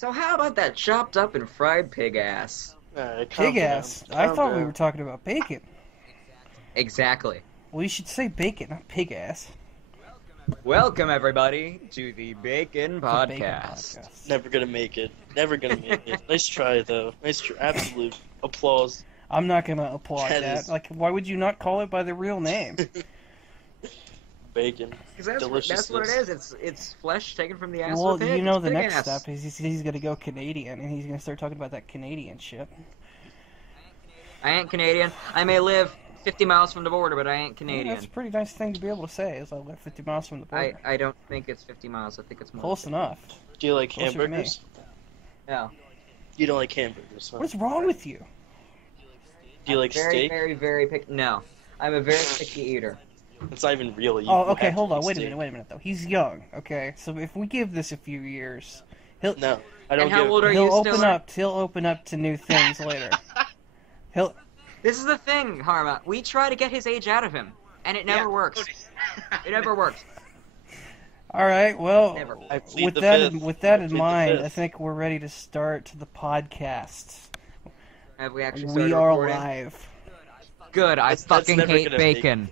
So how about that chopped up and fried pig ass? Pig ass? I thought we were talking about bacon. Exactly. Well, you should say bacon, not pig ass. Welcome, everybody, to the Bacon The Podcast. Bacon Podcast. Never gonna make it. Never gonna make it. Nice try, though. Nice try. Absolute applause. I'm not gonna applaud that. That is- Like, why would you not call it by the real name? Bacon. Because that's what it is. It's flesh taken from the ass Well, of a pig. you know It's the pig next ass. step is he's gonna go Canadian, and he's gonna start talking about that Canadian shit. I ain't Canadian. I may live 50 miles from the border, but I ain't Yeah, Canadian. that's a pretty nice thing to be able to say, is I live 50 miles from the border. I don't think it's 50 miles. I think it's more. Close enough. Do you like Closer to me. hamburgers? No. You don't like hamburgers, huh? What is wrong with you? Do you like very, steak? very, very picky. No. I'm a very picky eater. It's not even real. Oh, okay, hold on, wait a minute though. He's young, okay? So if we give this a few years, No, I don't And how give. old are he'll you open still? up. He'll open up to new things later. He'll. This is the thing, Harma. We try to get his age out of him, and it never works. It never works. All right. Well, Never. I plead with the that fifth. with that I in plead the mind, fifth. I think we're ready to start the podcast. Have we actually We started are recording? live. Good. I That's fucking never hate gonna make bacon.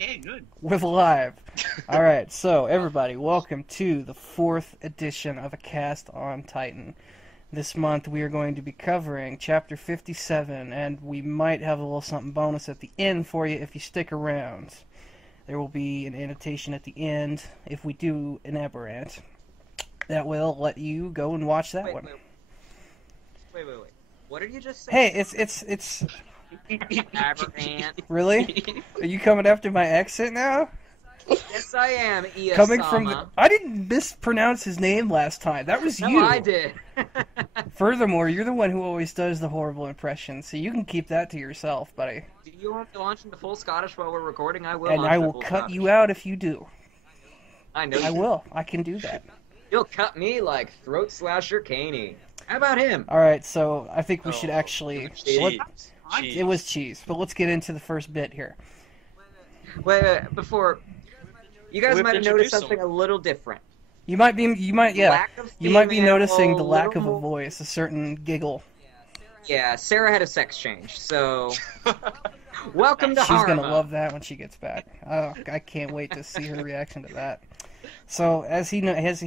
Okay, good. We're live. All right. So everybody, welcome to the 4th edition of A Cast on Titan. This month we are going to be covering Chapter 57, and we might have a little something bonus at the end for you if you stick around. There will be an annotation at the end if we do an aberrant. That will let you go and watch that Wait, one. wait. What did you just say? Hey, it's Aberrant. really? Are you coming after my accent now? Yes, I am. Iyasama. Coming from the... I didn't mispronounce his name last time. That was No, you. I did. Furthermore, you're the one who always does the horrible impression, so you can keep that to yourself, buddy. Do you want to launch into full Scottish while we're recording? I will. And launch I into will full cut Scottish. you out if you do. I know. I you will. I can do that. You'll cut me like throat slasher Caney. How about him? Alright, so I think we should Oh, actually... Cheese. It was cheese, but let's get into the first bit here. Wait. Before you guys We have might to have noticed introduce something a little different. You might be Lack of you might be female, noticing the lack of a little- voice, a certain giggle. Yeah, Sarah had a sex change, so welcome to She's Harma. gonna love that when she gets back. Oh, I can't wait to see her reaction to that. So, as he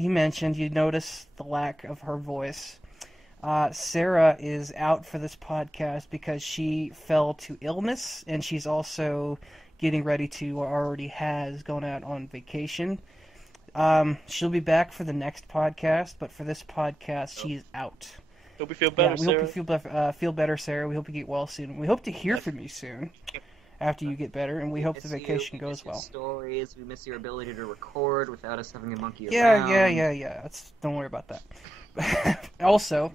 mentioned, you notice the lack of her voice. Sarah is out for this podcast because she fell to illness, and she's also getting ready to, or already has, gone out on vacation. She'll be back for the next podcast, but for this podcast, she's out. Hope you feel better, we Sarah. hope you feel better, Sarah. We hope you get well soon. We hope to hear from you soon after you get better, and we hope the Miss you, vacation we goes miss your well. Stories. We miss your ability to record without us having a monkey Yeah. around. Don't worry about that. Also,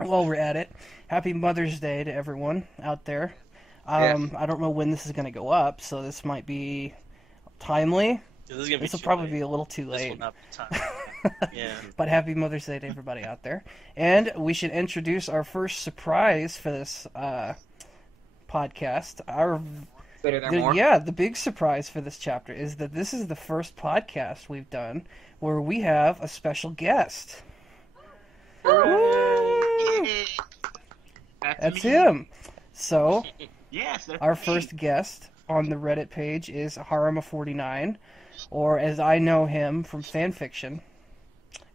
while we're at it, happy Mother's Day to everyone out there. I don't know when this is going to go up, so this might be timely. This This will probably be a little too This will late. not be time. Yeah. But happy Mother's Day to everybody out there. And we should introduce our first surprise for this podcast. The big surprise for this chapter is that this is the first podcast we've done where we have a special guest. Woo! That's him. So, Yes, that's our me. first guest on the Reddit page is Harama49, or as I know him from fanfiction,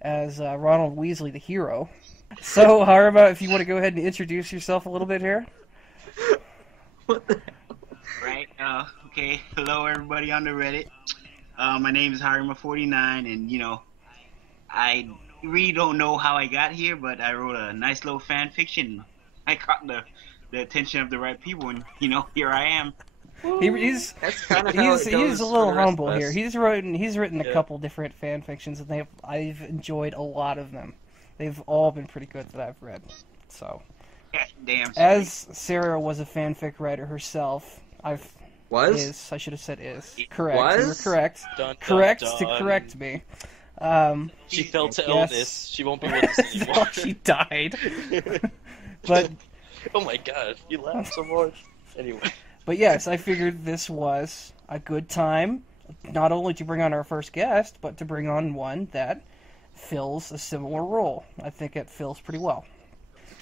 as Ronald Weasley the hero. So, Harama, if you want to go ahead and introduce yourself a little bit here. What the? Right. Okay. Hello, everybody on the Reddit. My name is Harima49, and I really don't know how I got here, but I wrote a nice little fan fiction. I caught the attention of the right people, and here I am. He's That's kind of how he's it goes he's a for little the rest humble of us. here. He's written a Yeah. couple different fan fictions, and I've enjoyed a lot of them. They've all been pretty good that I've read. So, Yeah, damn. as Sarah was a fanfic writer herself, I should have said is correct. Was? You're correct. Dun, dun, Correct dun. to correct me. She fell to Yes. illness. She won't be with us anymore. She died. But Oh my god, you laugh so much. Anyway. But yes, I figured this was a good time, not only to bring on our first guest, but to bring on one that fills a similar role. I think it fills pretty well.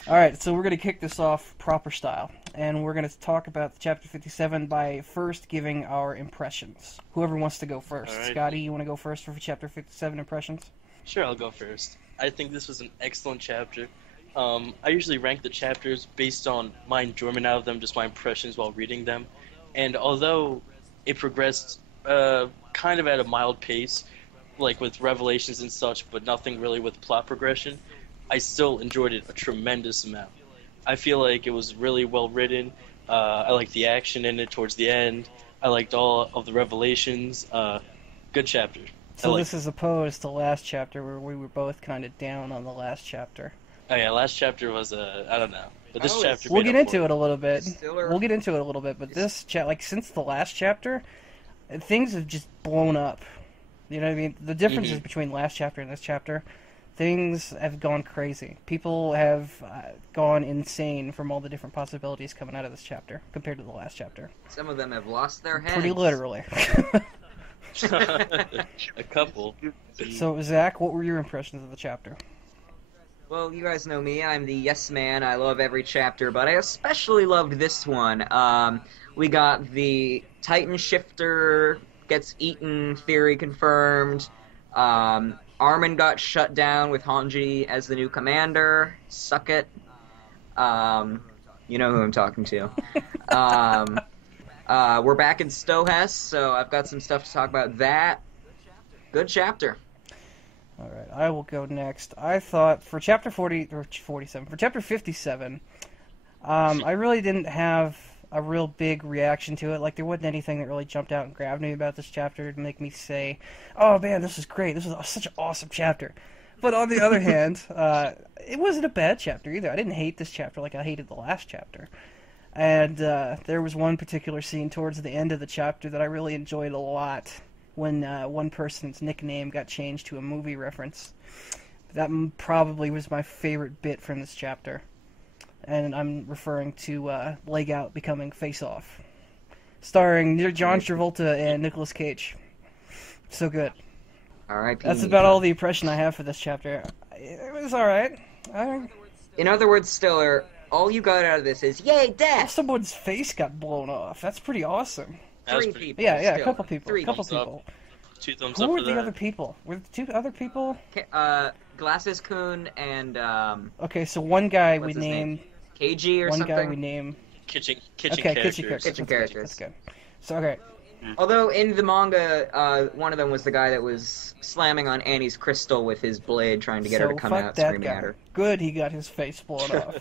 Alright, so we're going to kick this off proper style, and we're going to talk about Chapter 57 by first giving our impressions. Whoever wants to go first. Alright. Scotty, you want to go first for Chapter 57 impressions? Sure, I'll go first. I think this was an excellent chapter. I usually rank the chapters based on my enjoyment out of them, just my impressions while reading them. And although it progressed kind of at a mild pace, like with revelations and such, but nothing really with plot progression, I still enjoyed it a tremendous amount. I feel like it was really well written. I liked the action in it towards the end. I liked all of the revelations. Good chapter. So this is opposed to last chapter where we were both kind of down on the last chapter. Oh yeah, last chapter was I don't know, but this chapter. We'll get into it a little bit. But this since the last chapter, things have just blown up. You know what I mean? The differences between last chapter and this chapter, things have gone crazy. People have gone insane from all the different possibilities coming out of this chapter compared to the last chapter. Some of them have lost their heads. Pretty literally. A couple. So Zach, what were your impressions of the chapter? Well, you guys know me. I'm the yes man. I love every chapter, but I especially loved this one. We got the Titan shifter gets eaten theory confirmed. Armin got shut down with Hanji as the new commander. Suck it. You know who I'm talking to. We're back in Stohess, so I've got some stuff to talk about that. Good chapter. Alright, I will go next. I thought for chapter 47, for chapter 57, I really didn't have a real big reaction to it. Like, there wasn't anything that really jumped out and grabbed me about this chapter to make me say, oh man, this is great, this is such an awesome chapter. But on the other hand, it wasn't a bad chapter either. I didn't hate this chapter like I hated the last chapter. And there was one particular scene towards the end of the chapter that I really enjoyed a lot, when one person's nickname got changed to a movie reference. That probably was my favorite bit from this chapter. And I'm referring to Leg Out becoming Face Off. Starring John Travolta and Nicolas Cage. So good. R.I.P. That's about all the impression I have for this chapter. It was alright. In other words, Stiller, all you got out of this is, yay, death! Someone's face got blown off. That's pretty awesome. Three people. Yeah, Still. a couple people. Three couple people. people. 2 thumbs Who up were for the that. other people? Were the 2 other people? Glasses Kun and, Okay, so one guy what's we his name? named... KG or one something? guy we named... Kitchen Okay, characters. Kitchen characters. That's good. So, okay. Although in the manga, one of them was the guy that was slamming on Annie's crystal with his blade, trying to get her to come out screaming at her. Good, he got his face blown off.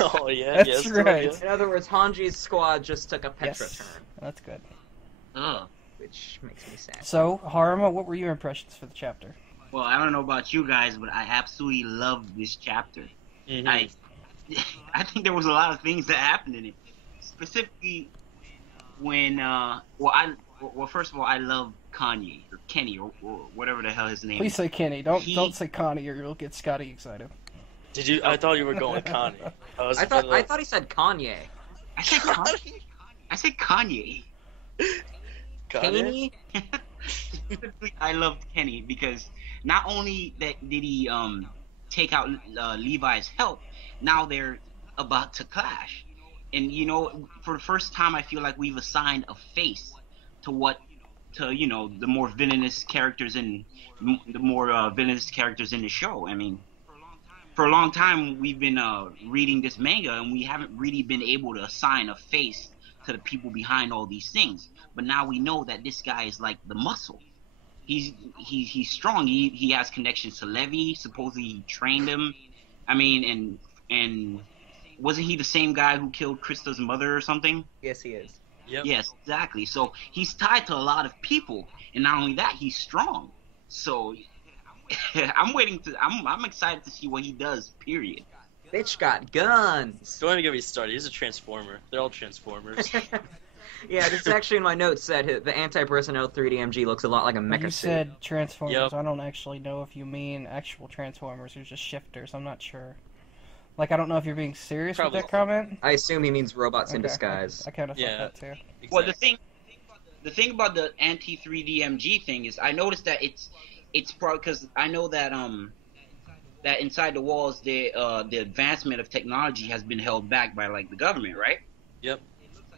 Oh yeah, That's yes, right. In other words, Hanji's squad just took a Petra Yes, turn, that's good. which makes me sad. So, Haruma, what were your impressions for the chapter? Well, I don't know about you guys, but I absolutely loved this chapter. I think there was a lot of things that happened in it. Specifically, when first of all, I love Kanye or Kenny or whatever the hell his name Please is. say Kenny. Don't say Connie, or you'll get Scotty excited. Did you? I thought you were going Connie. I thought he said Kanye. I said Kanye. I said Kanye. Kanye? Specifically, I loved Kenny because not only did he take out Levi's help, now they're about to clash. And you know, for the first time, I feel like we've assigned a face to the more villainous characters in the show. I mean, for a long time we've been reading this manga, and we haven't really been able to assign a face to the people behind all these things. But now we know that this guy is like the muscle. He's strong. He has connections to Levi. Supposedly he trained him. I mean, and wasn't he the same guy who killed Krista's mother or something? Yes, he is. Yep. Yes, exactly. So he's tied to a lot of people, and not only that, he's strong. So I'm excited to see what he does. Period. Bitch got guns. Don't even get me started. He's a transformer. They're all transformers. Yeah, this is actually in my notes said the anti-personnel 3DMG looks a lot like a mecha You suit. said Transformers. Yep. I don't actually know if you mean actual Transformers or just shifters. I'm not sure. Like, I don't know if you're being serious Probably. with that comment. I assume he means robots in Okay, disguise. I kind of Yeah. thought that too. Well, Exactly. the thing about the anti-3DMG thing is, I noticed that it's probably because I know that that inside the walls the advancement of technology has been held back by like the government, right? Yep.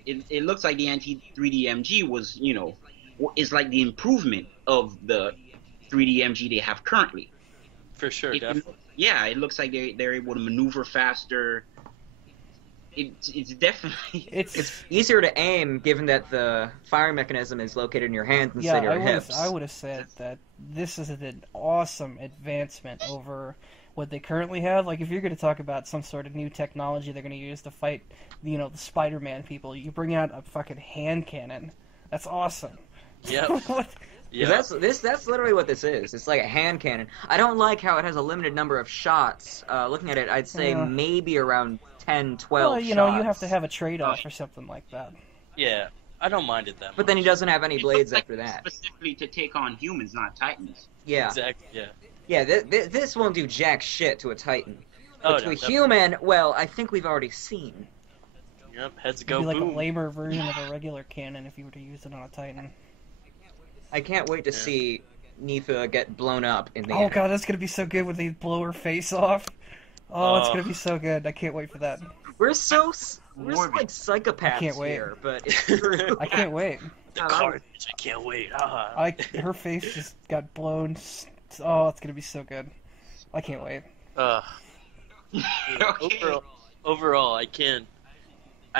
It looks like the anti-3D MG was, is like the improvement of the 3D MG they have currently. For sure, definitely. Yeah, it looks like they're able to maneuver faster. It's definitely It's easier to aim given that the firing mechanism is located in your hands instead of your hips. I would have said that this is an awesome advancement over what they currently have. Like, if you're going to talk about some sort of new technology they're going to use to fight, the Spider-Man people, you bring out a fucking hand cannon. That's awesome. Yeah. Yeah. That's literally what this is. It's like a hand cannon. I don't like how it has a limited number of shots. Looking at it, I'd say maybe around 10, 12 well, you have to have a trade-off or something like that. Yeah, I don't mind it that much. But then he doesn't have any blades after that. Specifically to take on humans, not Titans. Yeah. Exactly, yeah. Yeah, this won't do jack shit to a Titan. But to a definitely. human, well, I think we've already seen. Yep, heads It'd go be like boom. a lamer version of a regular cannon if you were to use it on a Titan. I can't wait to see Nifa get blown up in the Oh end. god, that's gonna be so good when they blow her face off. Oh, it's gonna be so good. I can't wait for that. We're so like psychopaths I can't wait. here, but it's true. I can't wait. The carnage, I can't wait. Her face just got blown. Oh, it's gonna be so good. I can't wait. Okay. Overall, I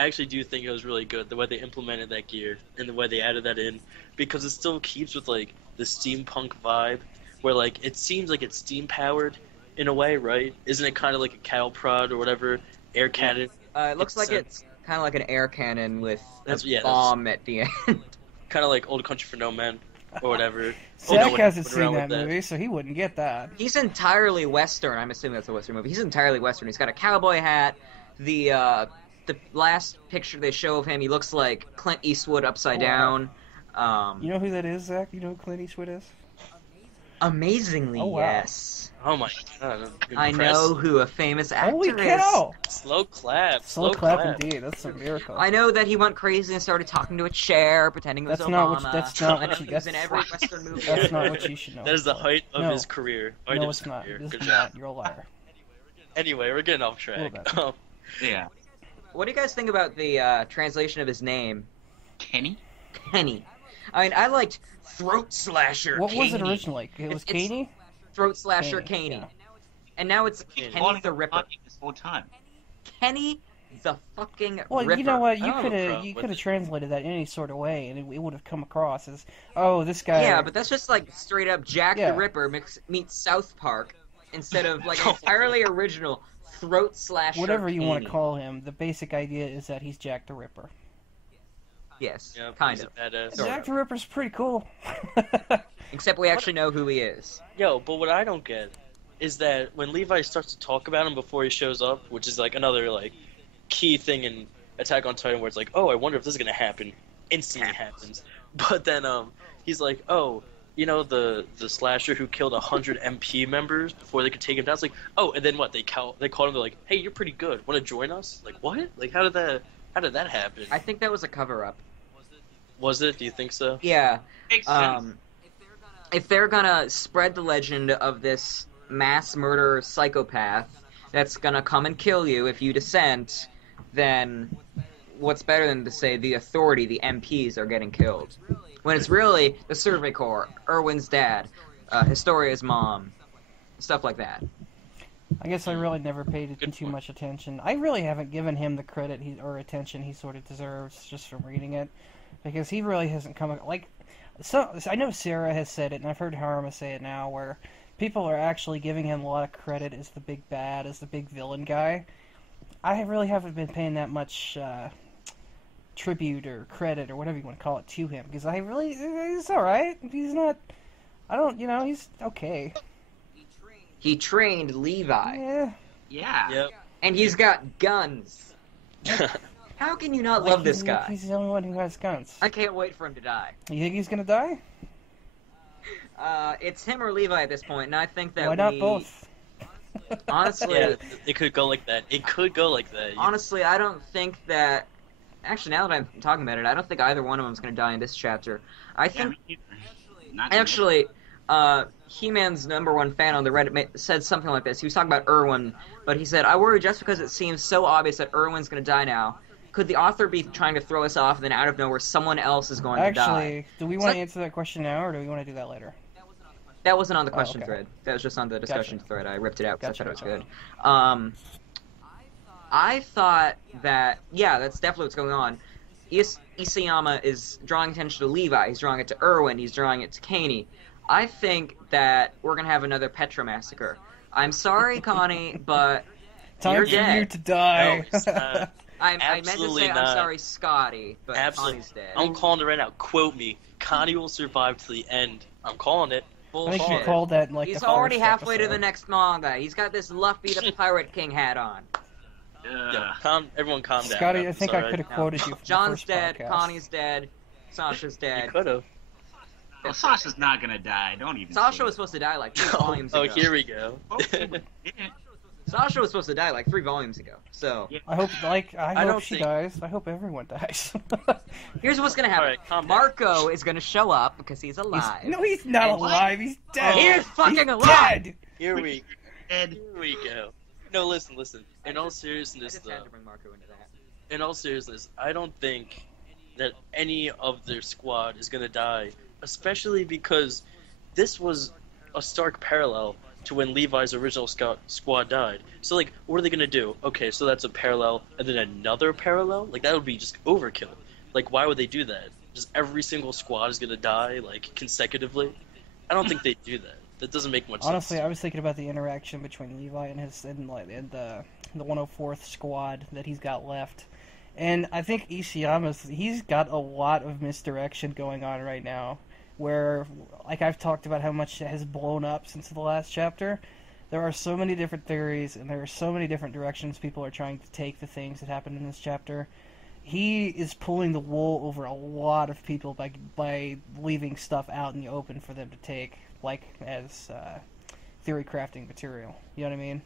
actually do think it was really good the way they implemented that gear and the way they added that in, because it still keeps with like the steampunk vibe, where like it seems like it's steam powered in a way, right? Isn't it kind of like a cattle prod or whatever, air cannon? It looks like it's kind of like an air cannon with a That's- bomb at the end. Kind of like Old Country for No Men or whatever. Zach one hasn't went seen around that with movie, so he wouldn't get that. He's entirely Western. I'm assuming that's a Western movie. He's entirely Western. He's got a cowboy hat. The last picture they show of him, he looks like Clint Eastwood upside down. You know who that is, Zach? You know who Clint Eastwood is? Amazingly, Oh, wow. yes. Oh my god! I know who a famous actor Holy is. cow! Slow clap. Slow clap indeed. That's a miracle. I know that he went crazy and started talking to a chair, pretending it was That's Obama. not what. That's not and what you. he was That's, in every Western movie. that's not what you should know. That is the height of No. his career. Height No, of it's his not. career. This Good is job. not. You're a liar. Anyway, we're getting off track. Little Yeah. What do you guys think about the translation of his name? Kenny? Kenny. I mean, I liked Throat Slasher. What was it Kaney. originally? It was It's- Caney? Throat Slasher Kaney, Caney. yeah. And now it's Kaney. Kenny the Ripper. This whole time. Kenny the fucking Well, Ripper. you know what? You I don't have could a have problem with it. translated that in any sort of way, and it would have come across as, oh, this guy. Yeah, but that's just like straight up Jack Yeah. the Ripper meets South Park instead of like an entirely original Throat Slasher. whatever you want Kaney. to call him, the basic idea is that he's Jack the Ripper. Yes, Yeah, kind he's of. a badass. Sort Jack of. the Ripper's pretty cool. Except we actually know who he is. Yo, but what I don't get is that when Levi starts to talk about him before he shows up, which is like another like key thing in Attack on Titan, where it's like, oh, I wonder if this is gonna happen. Instantly happens. But then he's like, oh, you know the slasher who killed 100 MP members before they could take him down. It's like, oh, and then what? They called him. They're like, hey, you're pretty good. Want to join us? Like what? Like how did that happen? I think that was a cover up. Was it? Do you think so? Yeah. Makes sense. If they're gonna spread the legend of this mass murder psychopath that's gonna come and kill you if you dissent, then what's better than to say the authority, the MPs, are getting killed? When it's really the Survey Corps, Erwin's dad, Historia's mom, stuff like that. I guess I really never paid Good too point. much attention. I really haven't given him the credit or attention he sort of deserves just from reading it, because he really hasn't come like. So I know Sarah has said it, and I've heard Harima say it now, where people are actually giving him a lot of credit as the big bad, as the big villain guy. I really haven't been paying that much tribute or credit or whatever you want to call it to him, because he's all right. He's not. He's okay. He trained Levi, Yeah. Yeah. Yep. and he's got guns. How can you not love this guy? He's the only one who has guns. I can't wait for him to die. You think he's gonna die? It's him or Levi at this point, and I think that Why not both? Honestly, Yeah, it could go like that. It could go like that. honestly, I don't think that. Actually, now that I'm talking about it, I don't think either one of them is going to die in this chapter. I Yeah, think me neither. Not to actually, He-Man's #1 fan on the Reddit said something like this. He was talking about Erwin, but he said, "I worry just because it seems so obvious that Erwin's going to die now. Could the author be trying to throw us off, and then out of nowhere, someone else is going to die?" Actually, do we want to answer that question now, or do we want to do that later? That wasn't on the question okay. thread. That was just on the discussion thread. I ripped it out because I thought it was good. I thought that, yeah, that's definitely what's going on. Isayama is drawing attention to Levi. He's drawing it to Erwin. He's drawing it to Kaney. I think that we're going to have another Petra massacre. I'm sorry, Connie, but Time you're for dead. you to die. No, I meant to absolutely say not. I'm sorry, Scotty, but Absolutely. Connie's dead. I'm calling it right now. Quote me. Connie will survive to the end. I'm calling it. I think you Bullshit. called that in like He's the already first halfway to episode. the next manga. He's got this Luffy the Pirate King hat on. Yeah, everyone calm down. Scotty, I think I Sorry. could have quoted you from John's the first dead, podcast. Connie's dead, Sasha's dead. You could have. Well, Sasha's not gonna die. Don't even. Sasha say was it. supposed to die like 3 volumes ago. Oh, here we go. Yeah. Sasha was supposed to die like 3 volumes ago. So Yeah. I hope, I hope don't she think- dies. I hope everyone dies. here's what's gonna happen. Alright, calm down. Marco is gonna show up because he's alive. No, he's not And- alive. He's dead. He is fucking He's alive. dead. Here we Ed, Here we go. No, listen. In all I seriousness, just though, had to bring Marco into that. in all seriousness, I don't think that any of their squad is gonna die, especially because this was a stark parallel to when Levi's original squad died. So, like, what are they gonna do? Okay, so that's a parallel, and then another parallel? Like, that would be just overkill. Like, why would they do that? Just every single squad is gonna die, like, consecutively? I don't think they do that. That doesn't make much Honestly, sense. I was thinking about the interaction between Levi and the 104th squad that he's got left, and I think he's got a lot of misdirection going on right now. Where, like I've talked about how much it has blown up since the last chapter, there are so many different theories and there are so many different directions people are trying to take the things that happened in this chapter. He is pulling the wool over a lot of people by leaving stuff out in the open for them to take, like as theory crafting material. You know what I mean?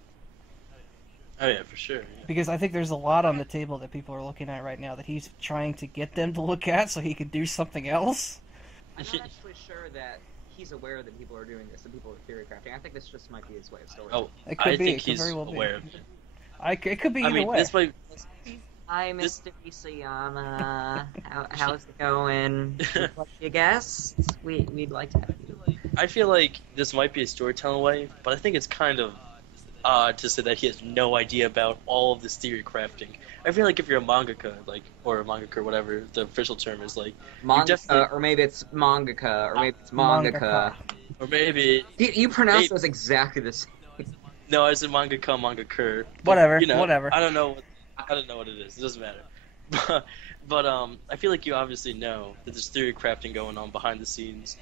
Oh, yeah, for sure. Yeah. Because I think there's a lot on the table that people are looking at right now that he's trying to get them to look at so he could do something else. I'm not actually sure that he's aware that people are doing this, that people are theory crafting. I think this just might be his way of storytelling. Oh, It could I be. think It could he's very well be. aware of it. It could be either I mean, way. this might... Hi, This- Mr. Isayama. How's it going? Would like your guests? We'd like to have you. I feel like this might be a storytelling way, but I think it's kind of odd to say that he has no idea about all of this theory crafting. I feel like if you're a mangaka, like, or a mangaka, whatever the official term is, like, definitely- or maybe it's mangaka, or maybe it's mangaka. or maybe You pronounce Maybe. those exactly the same. no, I said mangaka, mangakur. Whatever, You know, whatever. I don't know what it is. It doesn't matter. But I feel like you obviously know that there's theory crafting going on behind the scenes,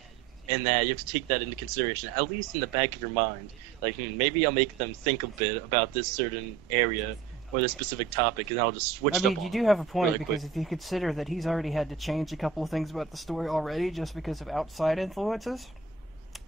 and that you have to take that into consideration, at least in the back of your mind. Like, maybe I'll make them think a bit about this certain area or this specific topic, and I'll just switch I it mean, up on you do them have a point really because quick. if you consider that he's already had to change a couple of things about the story already just because of outside influences,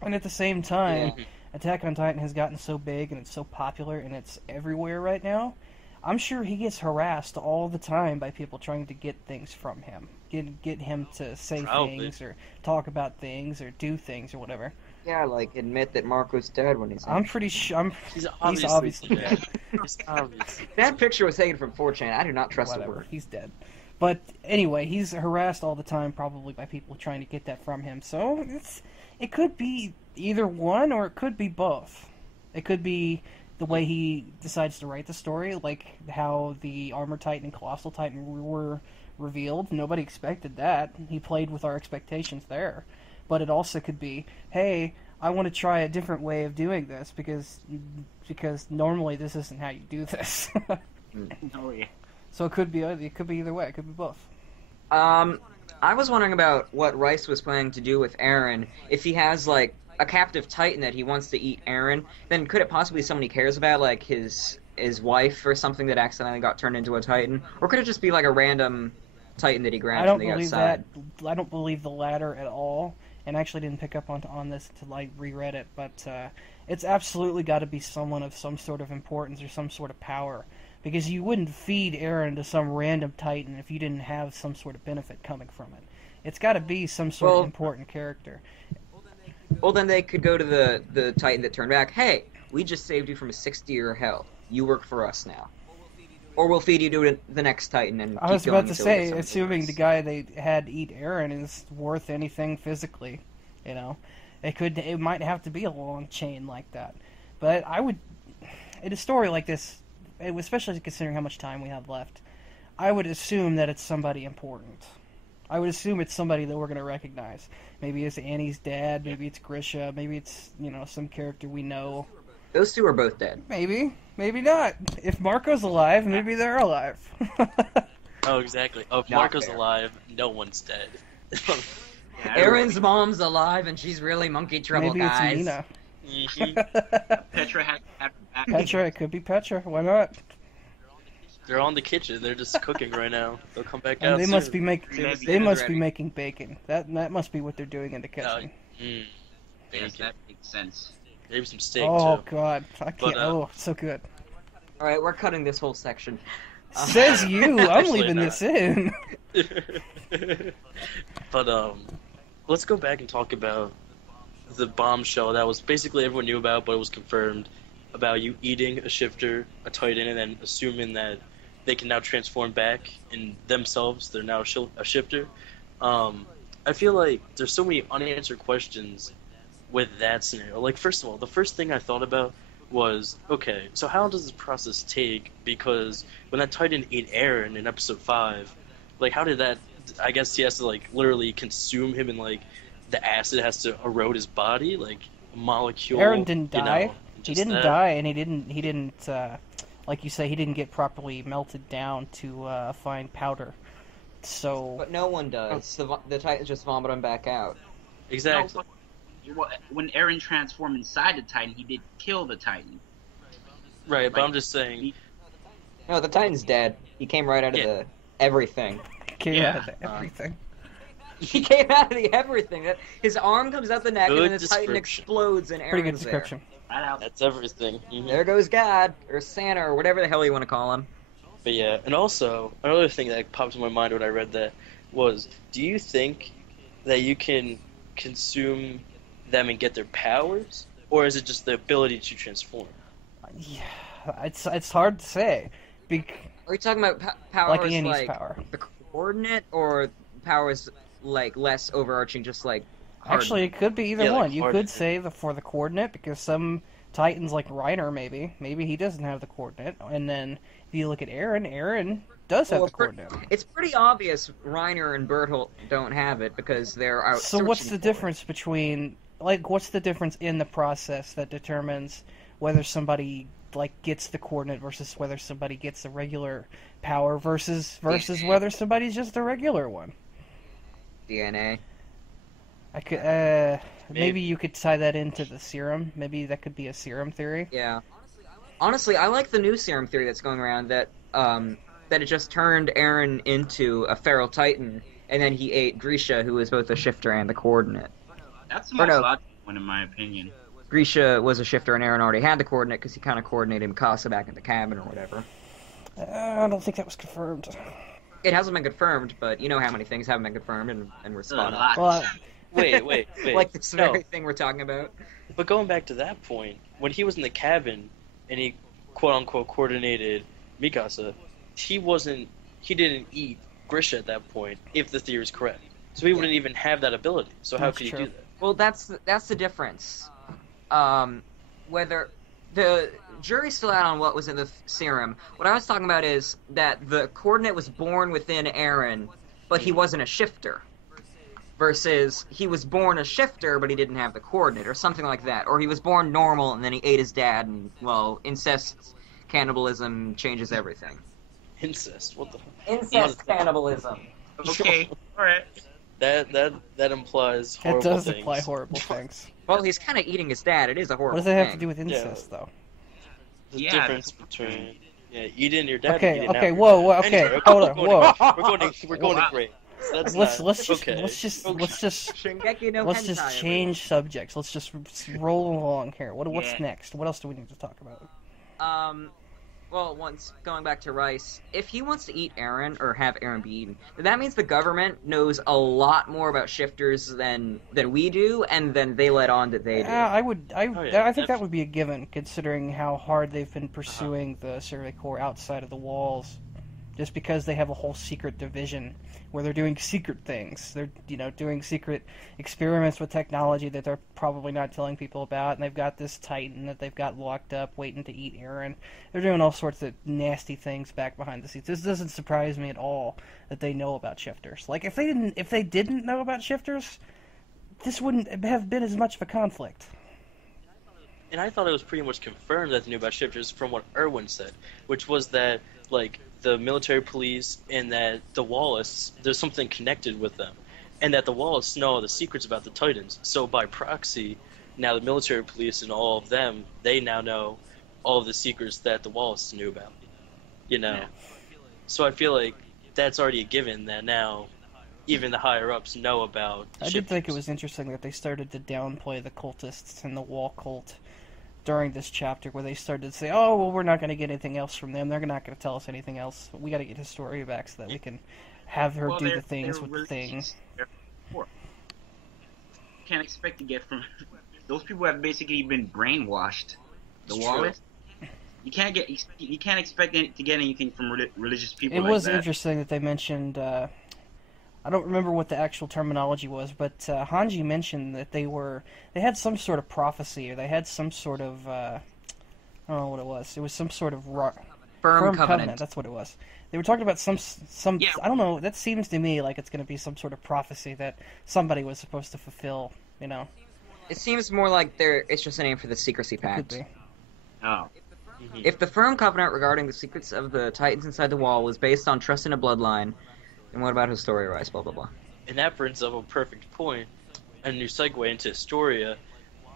and at the same time, Yeah. Attack on Titan has gotten so big and it's so popular and it's everywhere right now, I'm sure he gets harassed all the time by people trying to get things from him. Get him to say Probably. things or talk about things or do things or whatever. Yeah, like admit that Marco's dead when he's. I'm pretty sure. He's He's obviously, obviously dead. He's obviously That picture was taken from 4chan. I do not trust a Whatever. word. He's dead. But anyway, he's harassed all the time, probably by people trying to get that from him. So it could be either one, or it could be both. It could be the way he decides to write the story, like how the Armor Titan and Colossal Titan were revealed. Nobody expected that. He played with our expectations there. But it also could be, hey, I want to try a different way of doing this because normally this isn't how you do this. Oh yeah. So it could be either way. It could be both. I was wondering about what Rice was planning to do with Eren. If he has like a captive Titan that he wants to eat Eren, then could it possibly be someone he cares about, like his wife or something that accidentally got turned into a Titan, or could it just be like a random Titan that he I grabbed don't from the believe outside? that. I don't believe the latter at all. And I actually didn't pick up on this until I reread it, but it's absolutely got to be someone of some sort of importance or some sort of power, because you wouldn't feed Eren to some random Titan if you didn't have some sort of benefit coming from it. It's got to be some sort Well- of important character. Well, then they could go to the Titan that turned back. Hey, we just saved you from a 60-year hell. You work for us now. Or we'll feed you to the next Titan and I was keep about going to until we get say, some assuming the results. guy they had eat Eren is worth anything physically, you know, it might have to be a long chain like that. But I would, in a story like this, especially considering how much time we have left, I would assume that it's somebody important. I would assume it's somebody that we're going to recognize. Maybe it's Annie's dad, maybe it's Grisha, maybe it's, some character we know. Those two are both dead. Maybe not. If Marco's alive, maybe they're alive. Oh, exactly. Oh, if Not Marco's fair. alive, no one's dead. Yeah, Aaron's mom's alive and she's really monkey trouble, Maybe guys. it's Mina. Mhm. Petra has to have her back. Petra, it could be Petra. Why not? They're on the kitchen. They're just cooking right now. They'll come back And out they soon. must be They must be ready. making bacon. That must be what they're doing in the kitchen. Mm, Yes, bacon. that makes sense. Maybe some steak Oh too. God, I can't. But, Oh, so good. All right, we're cutting this whole section. Says you. I'm Actually leaving not. this in. But let's go back and talk about the bombshell that was basically everyone knew about, but it was confirmed about you eating a shifter, a Titan, and then assuming that they can now transform back in themselves. They're now a shifter. I feel like there's so many unanswered questions with that scenario. Like, first of all, the first thing I thought about was, okay, so how does this process take? Because when that Titan ate Eren in episode 5, like, how did that, I guess he has to, like, literally consume him and, like, the acid has to erode his body, like, a molecule. Aaron didn't you know, die. He just didn't that. die, and he didn't. Like you say, he didn't get properly melted down to fine powder. So But no one does. The Titans just vomit him back out. Exactly. When Eren transformed inside the Titan, he did kill the Titan. Right, but I'm just saying, No, the Titan's dead. He came right out of Yeah. the everything. came Yeah. out of everything. He came out of the everything. His arm comes out the neck, Good and then the Titan description. explodes, and Pretty good Aaron's there. description. Right out. that's everything. Mhm. There goes God, or Santa, or whatever the hell you want to call him. But yeah, and also, another thing that popped in my mind when I read that was, do you think that you can consume them and get their powers? Or is it just the ability to transform? Yeah, it's hard to say. Are you talking about powers Like Annie's power. the coordinate, or powers like less overarching, just like hard? Actually, it could be either Yeah, like one. You hard- could say for the coordinate, because some Titans like Reiner, maybe he doesn't have the coordinate. And then if you look at Eren does have Well, the coordinate. it's pretty obvious Reiner and Bertolt don't have it because they're out. So what's searching the for it. difference between, like, what's the difference in the process that determines whether somebody, like, gets the coordinate versus whether somebody gets the regular power versus whether somebody's just a regular one? DNA? I could, maybe you could tie that into the serum. Maybe that could be a serum theory. Yeah. Honestly, I like the new serum theory that's going around that it just turned Eren into a feral Titan, and then he ate Grisha, who was both a shifter and the coordinate. That's the Or most no. logical one, in my opinion. Grisha was a shifter, and Eren already had the coordinate because he kind of coordinated Mikasa back in the cabin or whatever. I don't think that was confirmed. It hasn't been confirmed, but you know how many things haven't been confirmed, and we're A spot on. lot. Well, Wait. Like this No. very thing we're talking about. But going back to that point, when he was in the cabin and he quote-unquote coordinated Mikasa, he didn't eat Grisha at that point, if the theory is correct. So he wouldn't even have that ability. So how That's could he true. do that? Well, that's the difference. Whether the jury's still out on what was in the serum. What I was talking about is that the coordinate was born within Eren, but he wasn't a shifter. Versus he was born a shifter, but he didn't have the coordinate, or something like that. Or he was born normal, and then he ate his dad, and, well, incest, cannibalism changes everything. Incest. What the? Incest cannibalism. Okay, alright. That implies that horrible does things. imply horrible things. Well, he's kind of eating his dad. It is a horrible What does that have thing. to do with incest, though? The Yeah, difference between eating your dad. Okay, and eating okay, out. whoa, okay, Anyway, hold on, we're whoa. we're going to grade. So that's Let's not, just okay. let's just Shingeki no let's Hentai, just everyone. change subjects. Let's just roll along here. What's Yeah. next? What else do we need to talk about? Well, once going back to Rice, if he wants to eat Aaron or have Aaron be eaten, then that means the government knows a lot more about shifters than we do, and then they let on that they do. I think that would be a given, considering how hard they've been pursuing the Survey Corps outside of the walls. Just because they have a whole secret division where they're doing secret things. They're, doing secret experiments with technology that they're probably not telling people about, and they've got this Titan that they've got locked up waiting to eat Aaron. They're doing all sorts of nasty things back behind the scenes. This doesn't surprise me at all that they know about shifters. Like, if they didn't know about shifters, this wouldn't have been as much of a conflict. And I thought it was pretty much confirmed that they knew about shifters from what Erwin said, which was that, like, the military police and that the Wallace, there's something connected with them. And that the Wallace know all the secrets about the Titans. So by proxy, now the military police and all of them, they now know all of the secrets that the Wallace knew about. Yeah. So I feel like that's already a given that now even the higher-ups know about I did think it was interesting that they started to downplay the cultists and the wall cult during this chapter, where they started to say, oh, well, we're not going to get anything else from them. They're not going to tell us anything else. We got to get Historia back so that we can have her do the things with the things. Can't expect to get from... Those people have basically been brainwashed. The Wallace. You can't expect to get anything from religious people. It like was that. interesting that they mentioned... I don't remember what the actual terminology was, but Hanji mentioned that they had some sort of prophecy, or they had some sort of, I don't know what it was. It was some sort of firm covenant. That's what it was. They were talking about some. Yeah. I don't know. That seems to me like it's going to be some sort of prophecy that somebody was supposed to fulfill. It seems more like it's just a name for the secrecy pact. Could be. Oh. If the firm covenant regarding the secrets of the Titans inside the wall was based on trust in a bloodline, and what about Historia, Rice, blah, blah, blah. And that brings up a perfect point, a new segue into Historia,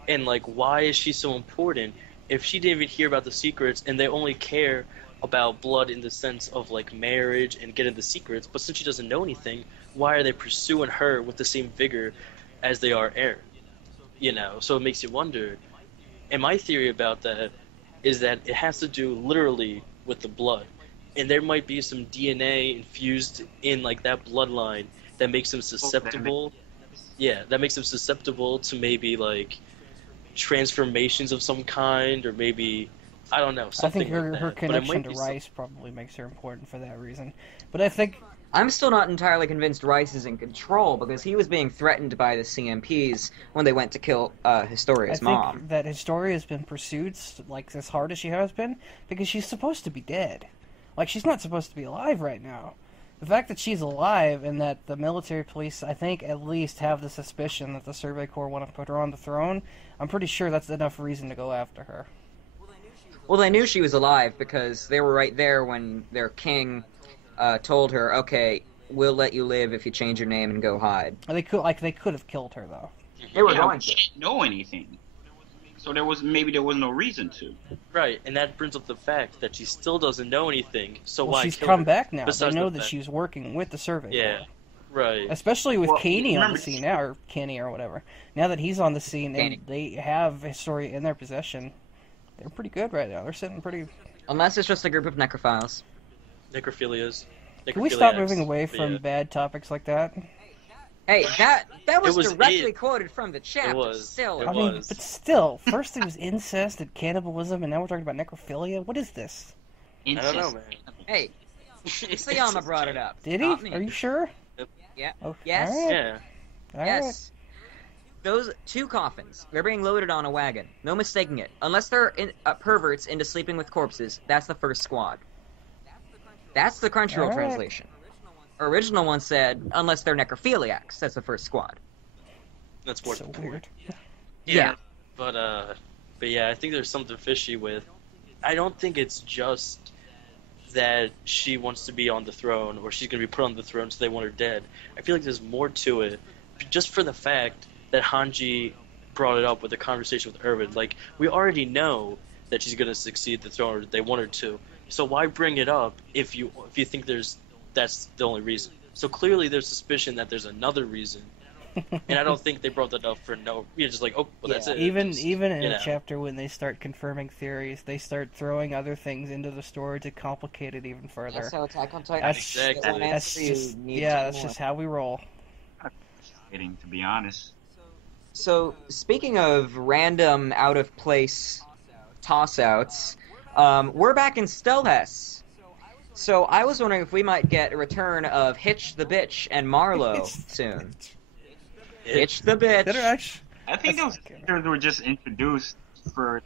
and, like, why is she so important if she didn't even hear about the secrets, and they only care about blood in the sense of, like, marriage and getting the secrets, but since she doesn't know anything, why are they pursuing her with the same vigor as they are Aaron? So it makes you wonder. And my theory about that is that it has to do literally with the blood. And there might be some DNA infused in, like, that bloodline that makes them susceptible. Yeah, that makes them susceptible to maybe, like, transformations of some kind, or maybe, I don't know, something I think her like that. connection to Rice probably makes her important for that reason. But I think... I'm still not entirely convinced Rice is in control, because he was being threatened by the CMPs when they went to kill Historia's mom. I think that Historia has been pursued, like, as hard as she has been, because she's supposed to be dead. Like, she's not supposed to be alive right now. The fact that she's alive and that the military police, I think, at least have the suspicion that the Survey Corps want to put her on the throne, I'm pretty sure that's enough reason to go after her. Well, they knew she was alive because they were right there when their king told her, okay, we'll let you live if you change your name and go hide. They could have killed her, though. They were going to. She didn't know anything. So there was no reason to. Right, and that brings up the fact that she still doesn't know anything, so why she's kill come her? back now. They Besides know the that fact- she's working with the Survey Yeah, Corps. right. Especially with Kaney on remember- the scene now, or Kenny or whatever. Now that he's on the scene Kaney. and they have Historia in their possession, they're pretty good right now. They're sitting pretty... Unless it's just a group of necrophiles. Necrophilias. Can we stop Necrophiliacs, moving away but from yeah. bad topics like that? Hey, that was, It was directly it. quoted from the chapter. was. Still, It I mean, was. but still, first it was incest and cannibalism, and now we're talking about necrophilia? What is this? I don't know, man. hey, Sayama brought it up. Did Not he? me. Are you sure? Yeah. Oh, Yes. all right, Yeah. all right. Yes. Those two coffins, they're being loaded on a wagon. No mistaking it. Unless they're perverts into sleeping with corpses, that's the first squad. That's the Crunchyroll Alright. translation. Original one said, unless they're necrophiliacs, that's the first squad. That's more So important. weird. Yeah. But yeah, I think there's something fishy with. I don't think it's just that she wants to be on the throne, or she's gonna be put on the throne, so they want her dead. I feel like there's more to it, just for the fact that Hanji brought it up with the conversation with Erwin. Like, we already know that she's gonna succeed the throne, or they want her to. So why bring it up if you think that's the only reason? So clearly there's suspicion that there's another reason, And I don't think they brought that up for no. You're just like, oh, well, that's it. Even Just, even in you a know. chapter when they start confirming theories, they start throwing other things into the story to complicate it even further. That's how Attack on Titan. That's Exactly. That's just that's just how we roll. Kidding, to be honest. So, speaking of random, out-of-place toss-outs, we're back in Stelhes. So, I was wondering if we might get a return of Hitch the Bitch and Marlowe soon. Hitch the Bitch! Did it actually? I think those characters were just introduced for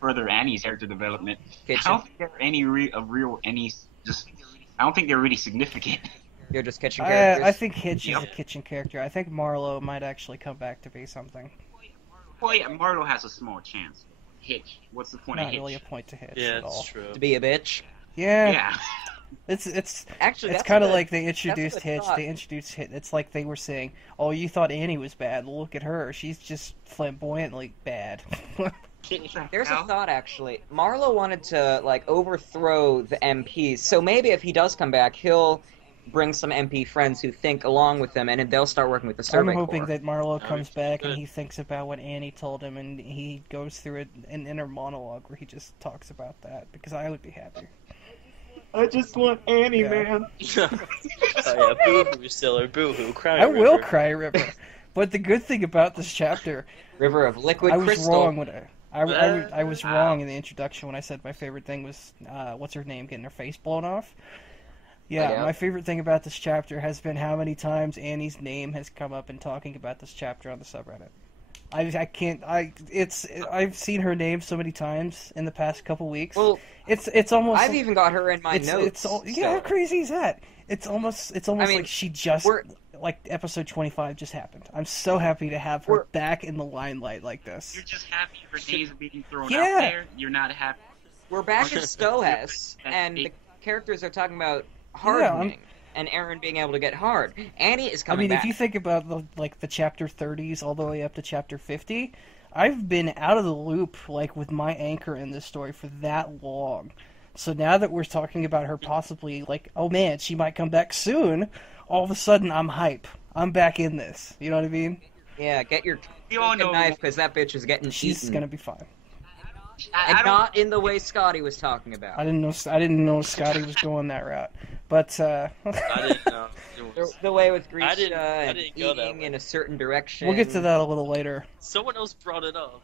further Annie's character development. Kitchen. I don't think there are any I don't think they're really significant. You're just kitchen characters? I think Hitch is Yep. a kitchen character. I think Marlowe might actually come back to be something. Well, yeah, Marlo has a small chance. Hitch. What's the point Not of Hitch? really a point to Hitch Yeah, at all. it's true. To be a bitch? Yeah, Yeah. it's Actually, it's that's kind of a good- like they that's a introduced good Hitch. thought. They introduced Hitch. It's like they were saying, "Oh, you thought Annie was bad. Look at her. She's just flamboyantly bad." There's a thought, actually. Marlowe wanted to, like, overthrow the MPs, so maybe if he does come back, he'll bring some MP friends who think along with him, and they'll start working with the I'm Survey hoping Corps. that Marlowe That comes would be back and good. he thinks about what Annie told him, and he goes through an inner monologue where he just talks about that, because I would be happy. I just want Annie, Yeah. man. Oh yeah, boo-hoo, Stiller, boo-hoo, cry I will river. cry, River. But the good thing about this chapter, River of liquid I was crystal. wrong when I was wrong in the introduction when I said my favorite thing was what's her name getting her face blown off. Yeah, Yeah. my favorite thing about this chapter has been how many times Annie's name has come up in talking about this chapter on the subreddit. I've seen her name so many times in the past couple weeks. Well, It's almost I've even got her in my notes. yeah, how crazy is that? It's almost mean, like she just we're- like episode 25 just happened. I'm so happy to have her We're- back in the limelight like this. You're just happy her name's being thrown Yeah. out there. You're not happy. We're back in Stohes, and the characters are talking about hardening, and Aaron being able to get hard. Annie is I coming mean, back. if you think about the chapter 30s all the way up to chapter 50, I've been out of the loop like with my anchor in this story for that long. So now that we're talking about her possibly like, oh man, she might come back soon, all of a sudden I'm hype. I'm back in this. You know what I mean? Yeah, get your We all know knife, because that bitch is getting She's eaten. gonna be fine. And I don't. not in the way Scotty was talking about. I didn't know Scotty was going that route, but I didn't know. It was- The way with I Grisha didn't and go that eating way. in a certain direction. we'll get to that a little later. Someone else brought it up.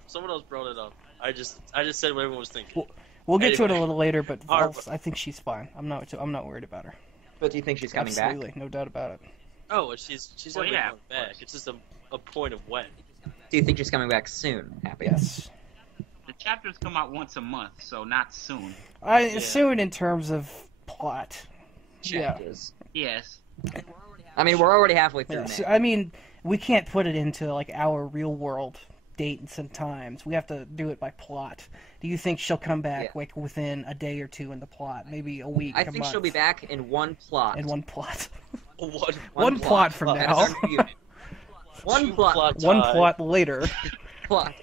I just said what everyone was thinking. We'll get to it a Anyway. little later, but Alright. I think she's fine. I'm not worried about her. But do you think she's coming Absolutely, back? no doubt about it. Oh, she's Well, never yeah, coming back. It's just a point of when. Do you think she's coming back soon, Happy? Yes. The chapters come out once a month, so not soon. Yeah. Soon in terms of plot. Yeah. Chapters. Yes. I mean, we're already halfway through Yeah, May. so, I mean, we can't put it into like our real world dates and times. We have to do it by plot. Do you think she'll come back Yeah. like within a day or two in the plot? Maybe a week, I a think month? she'll be back in one plot. in one plot. One One plot from That's now. our unit. One Two plot. One tie. plot later. Plot.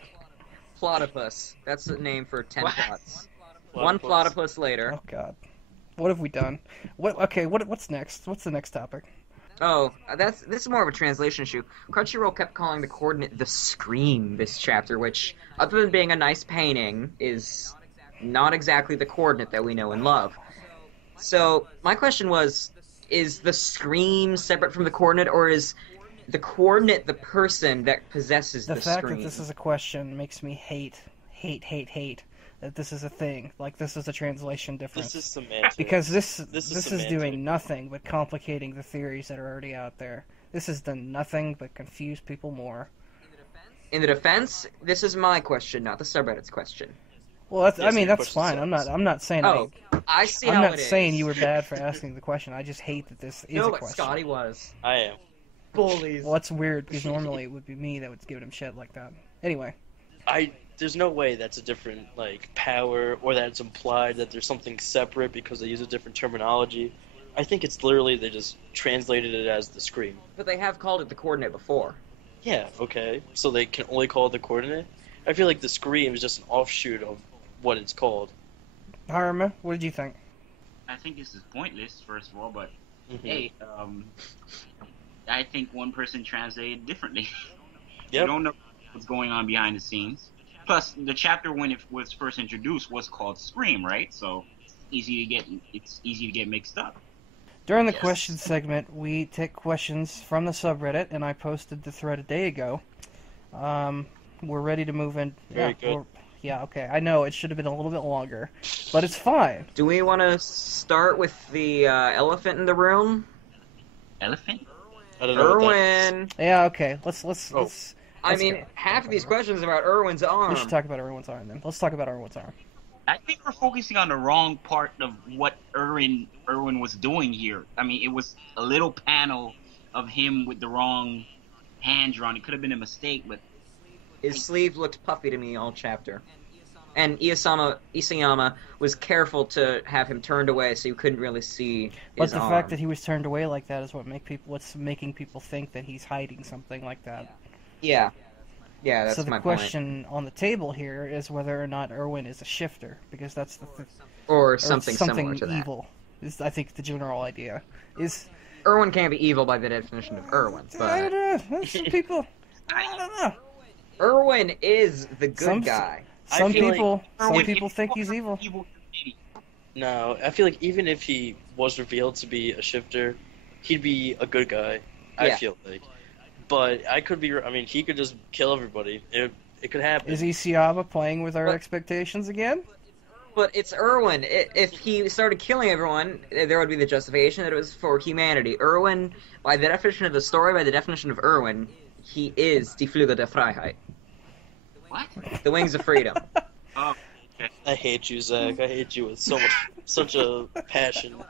Plotopus. That's the name for 10 What? plots. One platypus later. Oh God, what have we done? What's next? What's the next topic? Oh, this is more of a translation issue. Crunchyroll kept calling the coordinate the Scream this chapter, which, other than being a nice painting, is not exactly the coordinate that we know and love. So, my question was, is the Scream separate from the coordinate, or is the coordinate the person that possesses The the fact Scream? that this is a question makes me hate that this is a thing. Like this is a translation difference. This is semantics. Because this This is is doing semantic. nothing but complicating the theories that are already out there. This has done nothing but confuse people more. In the defense, this is my question, not the subreddit's question. Well, that's, Yes, I mean your that's question fine. sucks. I'm not saying Oh, I see I'm how not it is. saying you were bad for asking the question. I just hate that this is No, a but question. Scotty was. I am. Bullies. Well, that's weird because normally it would be me that would give him shit like that. Anyway, There's no way that's a different like power, or that it's implied that there's something separate because they use a different terminology. I think it's literally they just translated it as the Scream. But they have called it the coordinate before. Yeah, okay. So they can only call it the coordinate? I feel like the Scream is just an offshoot of what it's called. Harma, what did you think? I think this is pointless, first of all, but Mhm. hey, I think one person translated differently. Yep. You don't know what's going on behind the scenes. Plus, the chapter when it was first introduced was called Scream, right? So it's easy to get mixed up. During the Yes. question segment, we take questions from the subreddit, and I posted the thread a day ago. We're ready to move in. Very good. Yeah, okay. I know it should have been a little bit longer, but it's fine. Do we want to start with the elephant in the room? Elephant? I don't know. What that Erwin. Yeah, okay. Let's Oh. I Let's mean, go. half of these questions are about Erwin's arm. we should talk about Erwin's arm then. Let's talk about Erwin's arm. I think we're focusing on the wrong part of what Erwin was doing here. I mean, it was a little panel of him with the wrong hand drawn. It could have been a mistake, but His sleeve looked puffy to me all chapter. And Isayama was careful to have him turned away so you couldn't really see But his the arm. fact that he was turned away like that is what's making people think that he's hiding something like that. Yeah. Yeah, that's So the my point. question on the table here is whether or not Erwin is a shifter, because that's the Or or something similar to that. evil. Is I think the general idea is. Erwin can't be evil by the definition of Erwin, I don't but know. Some people. I don't know. Erwin is the good Some- guy. Some feel like people. Some Erwin, people if think you he's are evil. No, I feel like even if he was revealed to be a shifter, he'd be a good guy. I Yeah. feel like, but I could be. I mean, he could just kill everybody. It could happen. Is Isayama playing with our But- expectations again? But it's Erwin. If he started killing everyone, there would be the justification that it was for humanity. Erwin, by the definition of the story, by the definition of Erwin, he is Die Flügel der Freiheit, What? the wings of freedom. Oh, I hate you, Zach. I hate you with such a passion. You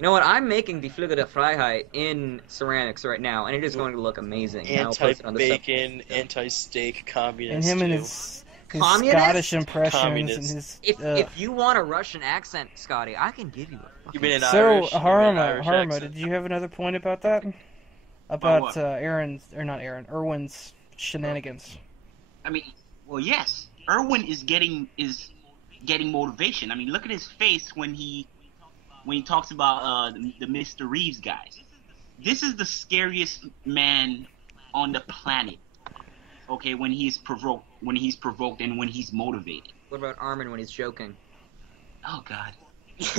know what? I'm making Die Flügel der Freiheit in ceramics right now, and it is going to look amazing. And I'll post it on the sub- Anti-bacon, anti-steak, And communist. him and too. his Communist? Scottish impressions Communist. and his. If you want a Russian accent, Scotty, I can give you a You fucking... mean an So Irish? You mean an Irish Harma, accent. did you have another point about that? About what? Erwin's shenanigans. I mean, well, yes. Erwin is getting motivation. I mean, look at his face when he talks about the Mr. Reeves guys. This is the scariest man on the planet. Okay, when he's provoked, and when he's motivated. What about Armin when he's joking? Oh God.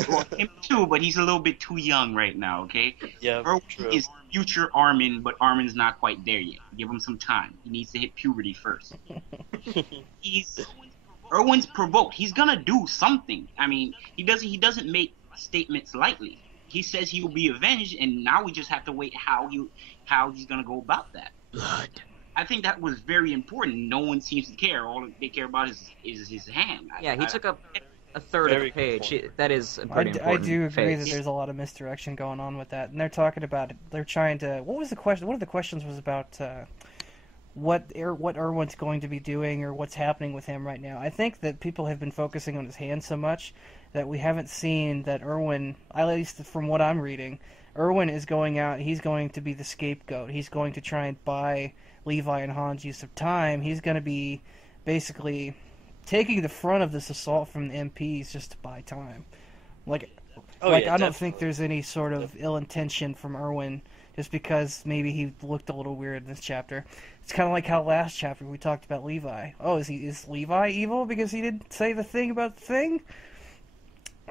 Well, him too, but he's a little bit too young right now. Okay. Yeah, Erwin true. is future Armin, but Armin's not quite there yet. Give him some time. He needs to hit puberty first. Erwin's provoked. He's gonna do something. I mean, he doesn't make statements lightly. He says he will be avenged, and now we just have to wait how he's gonna go about that. Blood. I think that was very important. No one seems to care. All they care about is his hand. Yeah, he took up a third of Very the page. good point. That is a I pretty important do agree phase. that there's a lot of misdirection going on with that, and they're talking about it. They're trying to. What was the question? One of the questions was about what Erwin's going to be doing or what's happening with him right now. I think that people have been focusing on his hand so much that we haven't seen that Erwin, at least from what I'm reading, Erwin is going out. He's going to be the scapegoat. He's going to try and buy Levi and Han's use of time. He's going to be basically taking the front of this assault from the MPs just to buy time. Like Oh, I yeah, don't think definitely. there's any sort of ill intention from Erwin just because maybe he looked a little weird in this chapter. It's kind of like how last chapter we talked about Levi. Oh, is Levi evil because he didn't say the thing about the thing?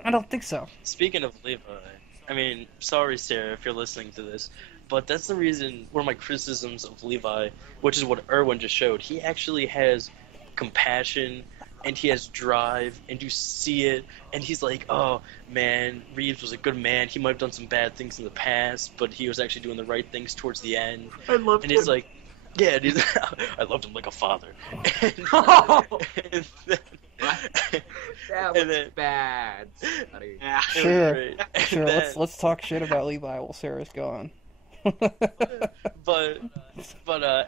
I don't think so. Speaking of Levi, I mean, sorry, Sarah, if you're listening to this, but that's the reason, one of my criticisms of Levi, which is what Erwin just showed, he actually has compassion, and he has drive, and you see it, and he's like, oh, man, Reeves was a good man, he might have done some bad things in the past, but he was actually doing the right things towards the end, I loved and he's like, yeah, and he's, I loved him like a father. And, Oh! and then, That and was then- bad. Scotty. Yeah. it was Sure, great. sure. And then- Let's talk shit about Levi while Sarah's gone. but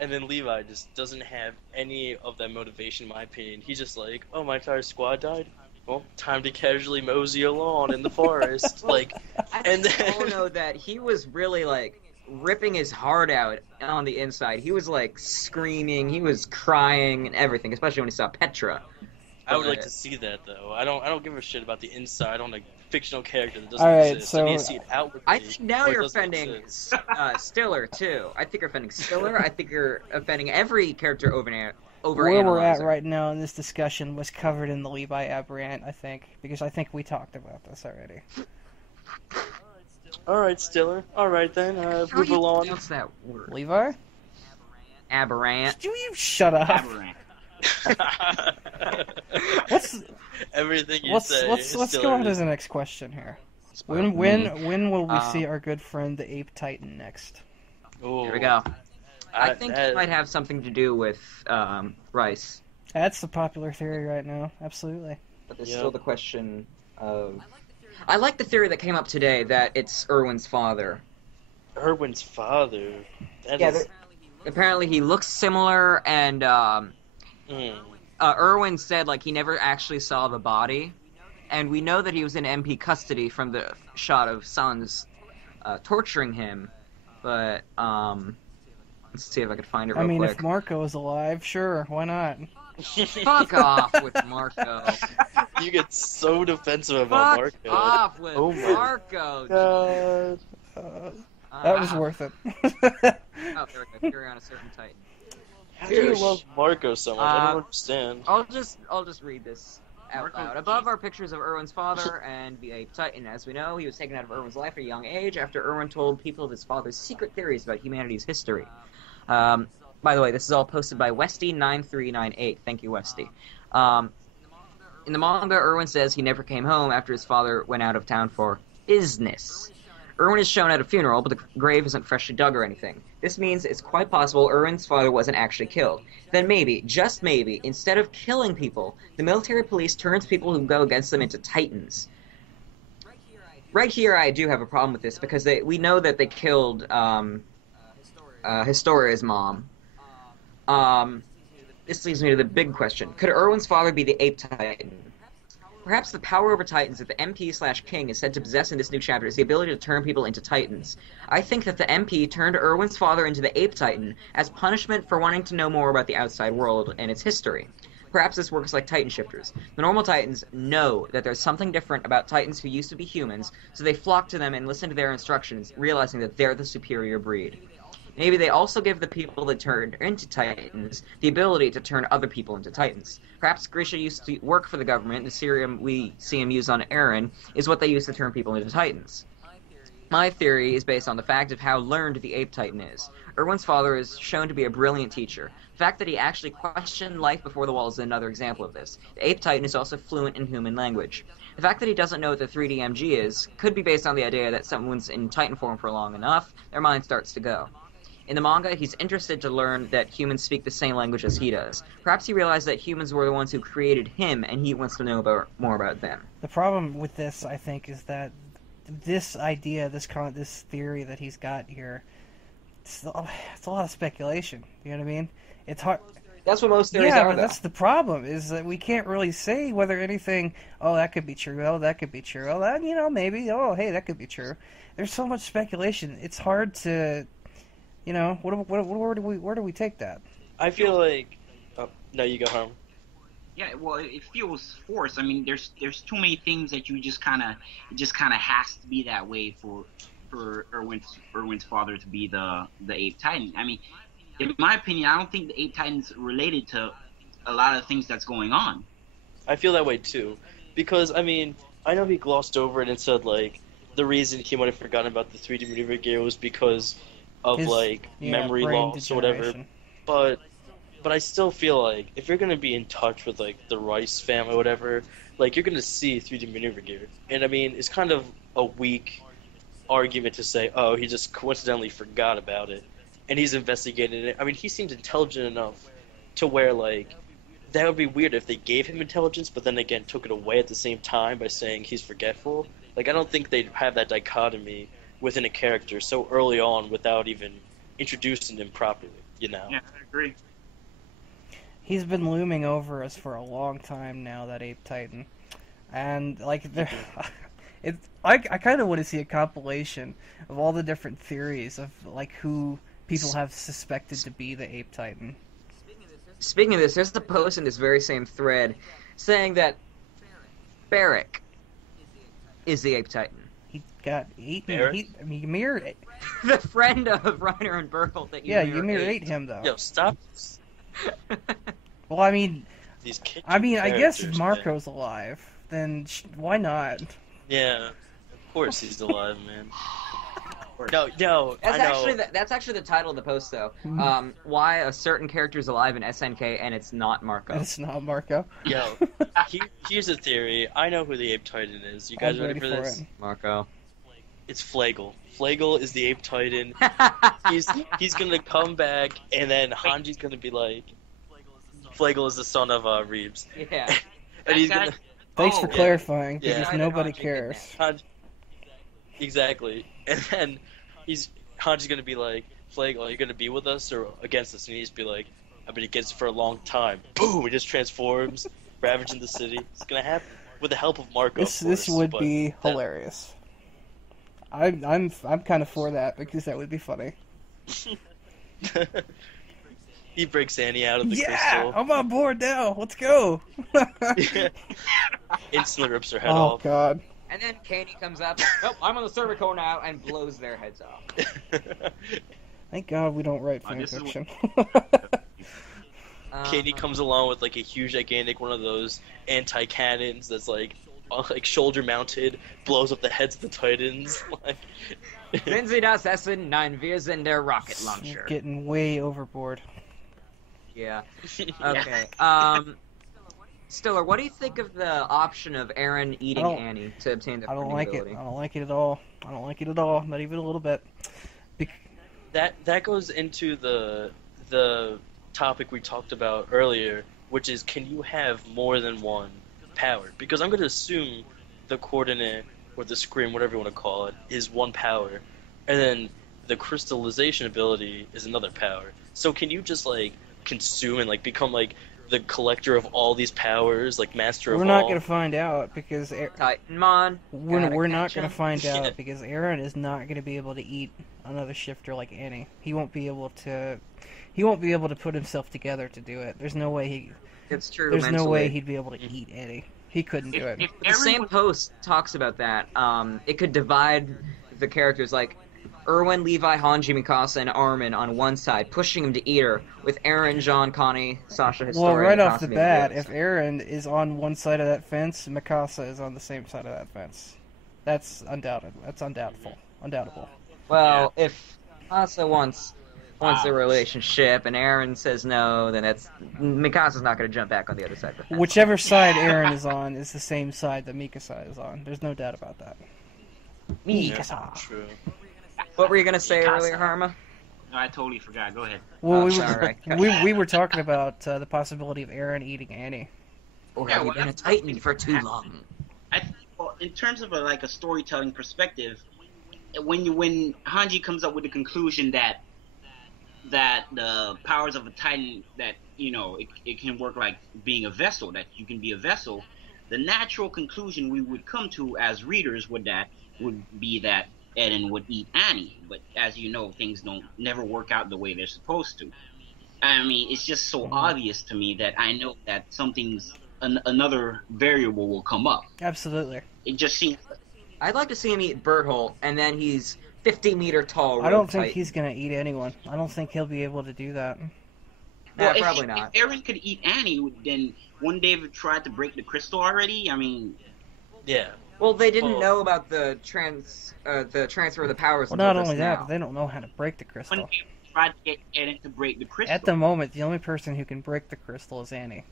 and then Levi just doesn't have any of that motivation, in my opinion. He's just like, oh, my entire squad died, well, time to casually mosey along in the forest. Like, and I then don't know that he was really like ripping his heart out on the inside. He was like screaming, he was crying and everything, especially when he saw Petra. I would like to see that though. I don't give a shit about the inside. I don't like fictional character that doesn't Alright, exist. so I mean, you see it outwardly. I think now or it you're doesn't offending exist. Stiller too. I think you're offending Stiller. I think you're offending every character over where we're at analyzer. right now in this discussion was covered in the Levi Aberrant, I think, because I think we talked about this already. All right, Stiller. All right then. How do Move you along. pronounce that word? Levi? Aberrant. Do you shut up? Aberrant. Let's Everything you let's say. let's is let's Stiller go on to is- the next question here. Me. When will we see our good friend the Ape Titan next? Ooh, Here we go. I think that- it might have something to do with Rice. That's the popular theory right now. Absolutely. But there's Yeah. still the question of... I like the theory that came up today that it's Erwin's father. Erwin's father. That Yeah, is- apparently he looks similar, and Erwin said like he never actually saw the body, and we know that he was in MP custody from the shot of Sons torturing him. But let's see if I can find it real I mean, quick. if Marco is alive, sure, why not? Fuck off with Marco. You get so defensive about Fuck Marco. off with Oh my Marco. God. That was worth it. Oh, there we go. Carry on a certain Titan. How do you love Marco so much? I don't understand. I'll just read this out Marco, loud. Above are pictures of Erwin's father and the Ape Titan. As we know, he was taken out of Erwin's life at a young age after Erwin told people of his father's secret theories about humanity's history. By the way, this is all posted by Westy9398. Thank you, Westy. In the manga, Erwin says he never came home after his father went out of town for business. Erwin is shown at a funeral, but the grave isn't freshly dug or anything. This means it's quite possible Erwin's father wasn't actually killed. Then maybe, just maybe, instead of killing people, the military police turns people who go against them into Titans. Right here, I do have a problem with this, because we know that they killed Historia's mom. This leads me to the big question. Could Erwin's father be the Ape Titan? Perhaps the power over Titans that the MP/King is said to possess in this new chapter is the ability to turn people into Titans. I think that the MP turned Erwin's father into the Ape Titan as punishment for wanting to know more about the outside world and its history. Perhaps this works like Titan shifters. The normal Titans know that there's something different about Titans who used to be humans, so they flock to them and listen to their instructions, realizing that they're the superior breed. Maybe they also give the people that turned into Titans the ability to turn other people into Titans. Perhaps Grisha used to work for the government. The serum we see him use on Eren is what they use to turn people into Titans. My theory is based on the fact of how learned the Ape Titan is. Erwin's father is shown to be a brilliant teacher. The fact that he actually questioned life before the wall is another example of this. The Ape Titan is also fluent in human language. The fact that he doesn't know what the 3DMG is could be based on the idea that someone's in Titan form for long enough, their mind starts to go. In the manga, he's interested to learn that humans speak the same language as he does. Perhaps he realized that humans were the ones who created him, and he wants to know more about them. The problem with this, I think, is that this idea, this theory that he's got here, it's a lot of speculation. You know what I mean? It's hard. That's what most theories Yeah, are, but that's the problem, is that we can't really say whether anything, oh, that could be true, oh, that could be true, oh, that, maybe, oh, hey, that could be true. There's so much speculation. It's hard to... where do we take that? I feel like... Oh, no, you go home. Yeah, well, it feels forced. I mean, there's too many things that you just kind of has to be that way for Erwin's father to be the Ape Titan. I mean, in my opinion, I don't think the Ape Titan's related to a lot of things that's going on. I feel that way too, because I mean, I know he glossed over it and said like the reason he might have forgotten about the 3D maneuver gear was because of memory brain loss or whatever, degeneration. but I still feel like if you're gonna be in touch with like the Rice family or whatever, like you're gonna see 3D maneuver gear, and I mean it's kind of a weak argument to say, oh, he just coincidentally forgot about it, and he's investigating it. I mean, he seems intelligent enough to where like that would be weird if they gave him intelligence, but then again took it away at the same time by saying he's forgetful. Like I don't think they'd have that dichotomy within a character so early on without even introducing him properly, Yeah, I agree. He's been looming over us for a long time now, that Ape Titan. And, I kind of want to see a compilation of all the different theories of, who people have suspected to be the Ape Titan. Speaking of this, there's a post in this very same thread saying that Barrick is the Ape Titan? He got eaten. Barrett? Ymir. The friend of Reiner and Bertolt that Yeah, Ymir ate him though. Yo, stop this. Well, I mean, These I guess if characters, Marco's alive, then why not? man. Yeah, of course he's alive, man. No, That's actually the title of the post, though. Why a certain character is alive in SNK and it's not Marco. It's not Marco. Yo, here's a theory. I know who the Ape Titan is. You guys I'm ready for this? it. Marco. It's Flagel. Flagel is the Ape Titan. He's gonna come back, and then Hanji's gonna be like, Flagel is the son of Reeves. Yeah. And he's gonna. Thanks for clarifying, Yeah. because nobody cares. Exactly. And then Hanji's gonna be like, Flagel, are you gonna be with us or against us? And he's be like, I've been against it for a long time. Boom! He just transforms, ravaging the city. It's gonna happen with the help of Marco. This would be hilarious. I'm kind of for that because that would be funny. He breaks Annie out of the Yeah, crystal. I'm on board now. Let's go. Instantly rips her head Oh off. God. And then Katie comes up, nope, I'm on the server core now, and blows their heads off. Thank God we don't write Oh, fan this is fiction. Katie comes along with like a huge, gigantic one of those anti-cannons that's like shoulder mounted, blows up the heads of the Titans. Like, Wenn Sie das essen, nein, wir sind der rocket We're launcher. getting way overboard. Yeah. Okay. Stiller, what do you think of the option of Eren eating I don't- Annie to obtain the I don't like it. ability? I don't like it at all. I don't like it at all. Not even a little bit. that goes into the topic we talked about earlier, which is, can you have more than one power? Because I'm going to assume the coordinate or the scream, whatever you want to call it, is one power, and then the crystallization ability is another power. So can you just like consume and like become like the collector of all these powers, like master of We're all? not going to find out because Titanmon. we're not catch going him. to find out Yeah. because Eren is not going to be able to eat another shifter like Annie. He won't be able to. He won't be able to put himself together to do it. There's no way he. It's true. There's no way mentally. he'd be able to eat Annie. He couldn't do it. If The Eren same was- post talks about that. It could divide the characters like Erwin, Levi, Hanji, Mikasa, and Armin on one side, pushing him to eat her, with Eren, Jean, Connie, Sasha, Historia. Well, right and off the Mikasa being bat, the if other Eren is on one side of that fence, Mikasa is on the same side of that fence. That's undoubted. That's undoubtable. side. Well, if Mikasa wants a relationship and Eren says no, then Mikasa's not going to jump back on the other side of the fence. Whichever side Eren is on is the same side that Mikasa is on. There's no doubt about that. Mikasa. True. What were you going to say Mikasa. earlier, Harma? No, I totally forgot. Go ahead. Well, Oh, we sorry. we were talking about the possibility of Eren eating Annie. Or Yeah, have you well, been a that's- Titan for too long? I think, well, in terms of a storytelling perspective, when Hanji comes up with the conclusion that the powers of a Titan, that it can work like being a vessel, that you can be a vessel, the natural conclusion we would come to as readers would be that Eren would eat Annie. But as you know, things don't never work out the way they're supposed to. I mean, it's just so obvious to me that I know that another variable will come up. Absolutely. It just seems. I'd like to see him eat Berthold, and then he's 50-meter tall. I don't rogue think Titan. he's gonna eat anyone. I don't think he'll be able to do that. Nah, Well, probably not. If Eren could eat Annie, then wouldn't they have tried to break the crystal already? I mean, Yeah. Well, they didn't Well- know about the transfer of the powers. Well, until not just only that, now. but they don't know how to break the crystal. wouldn't they have tried to get Eren to break the crystal? At the moment, the only person who can break the crystal is Annie.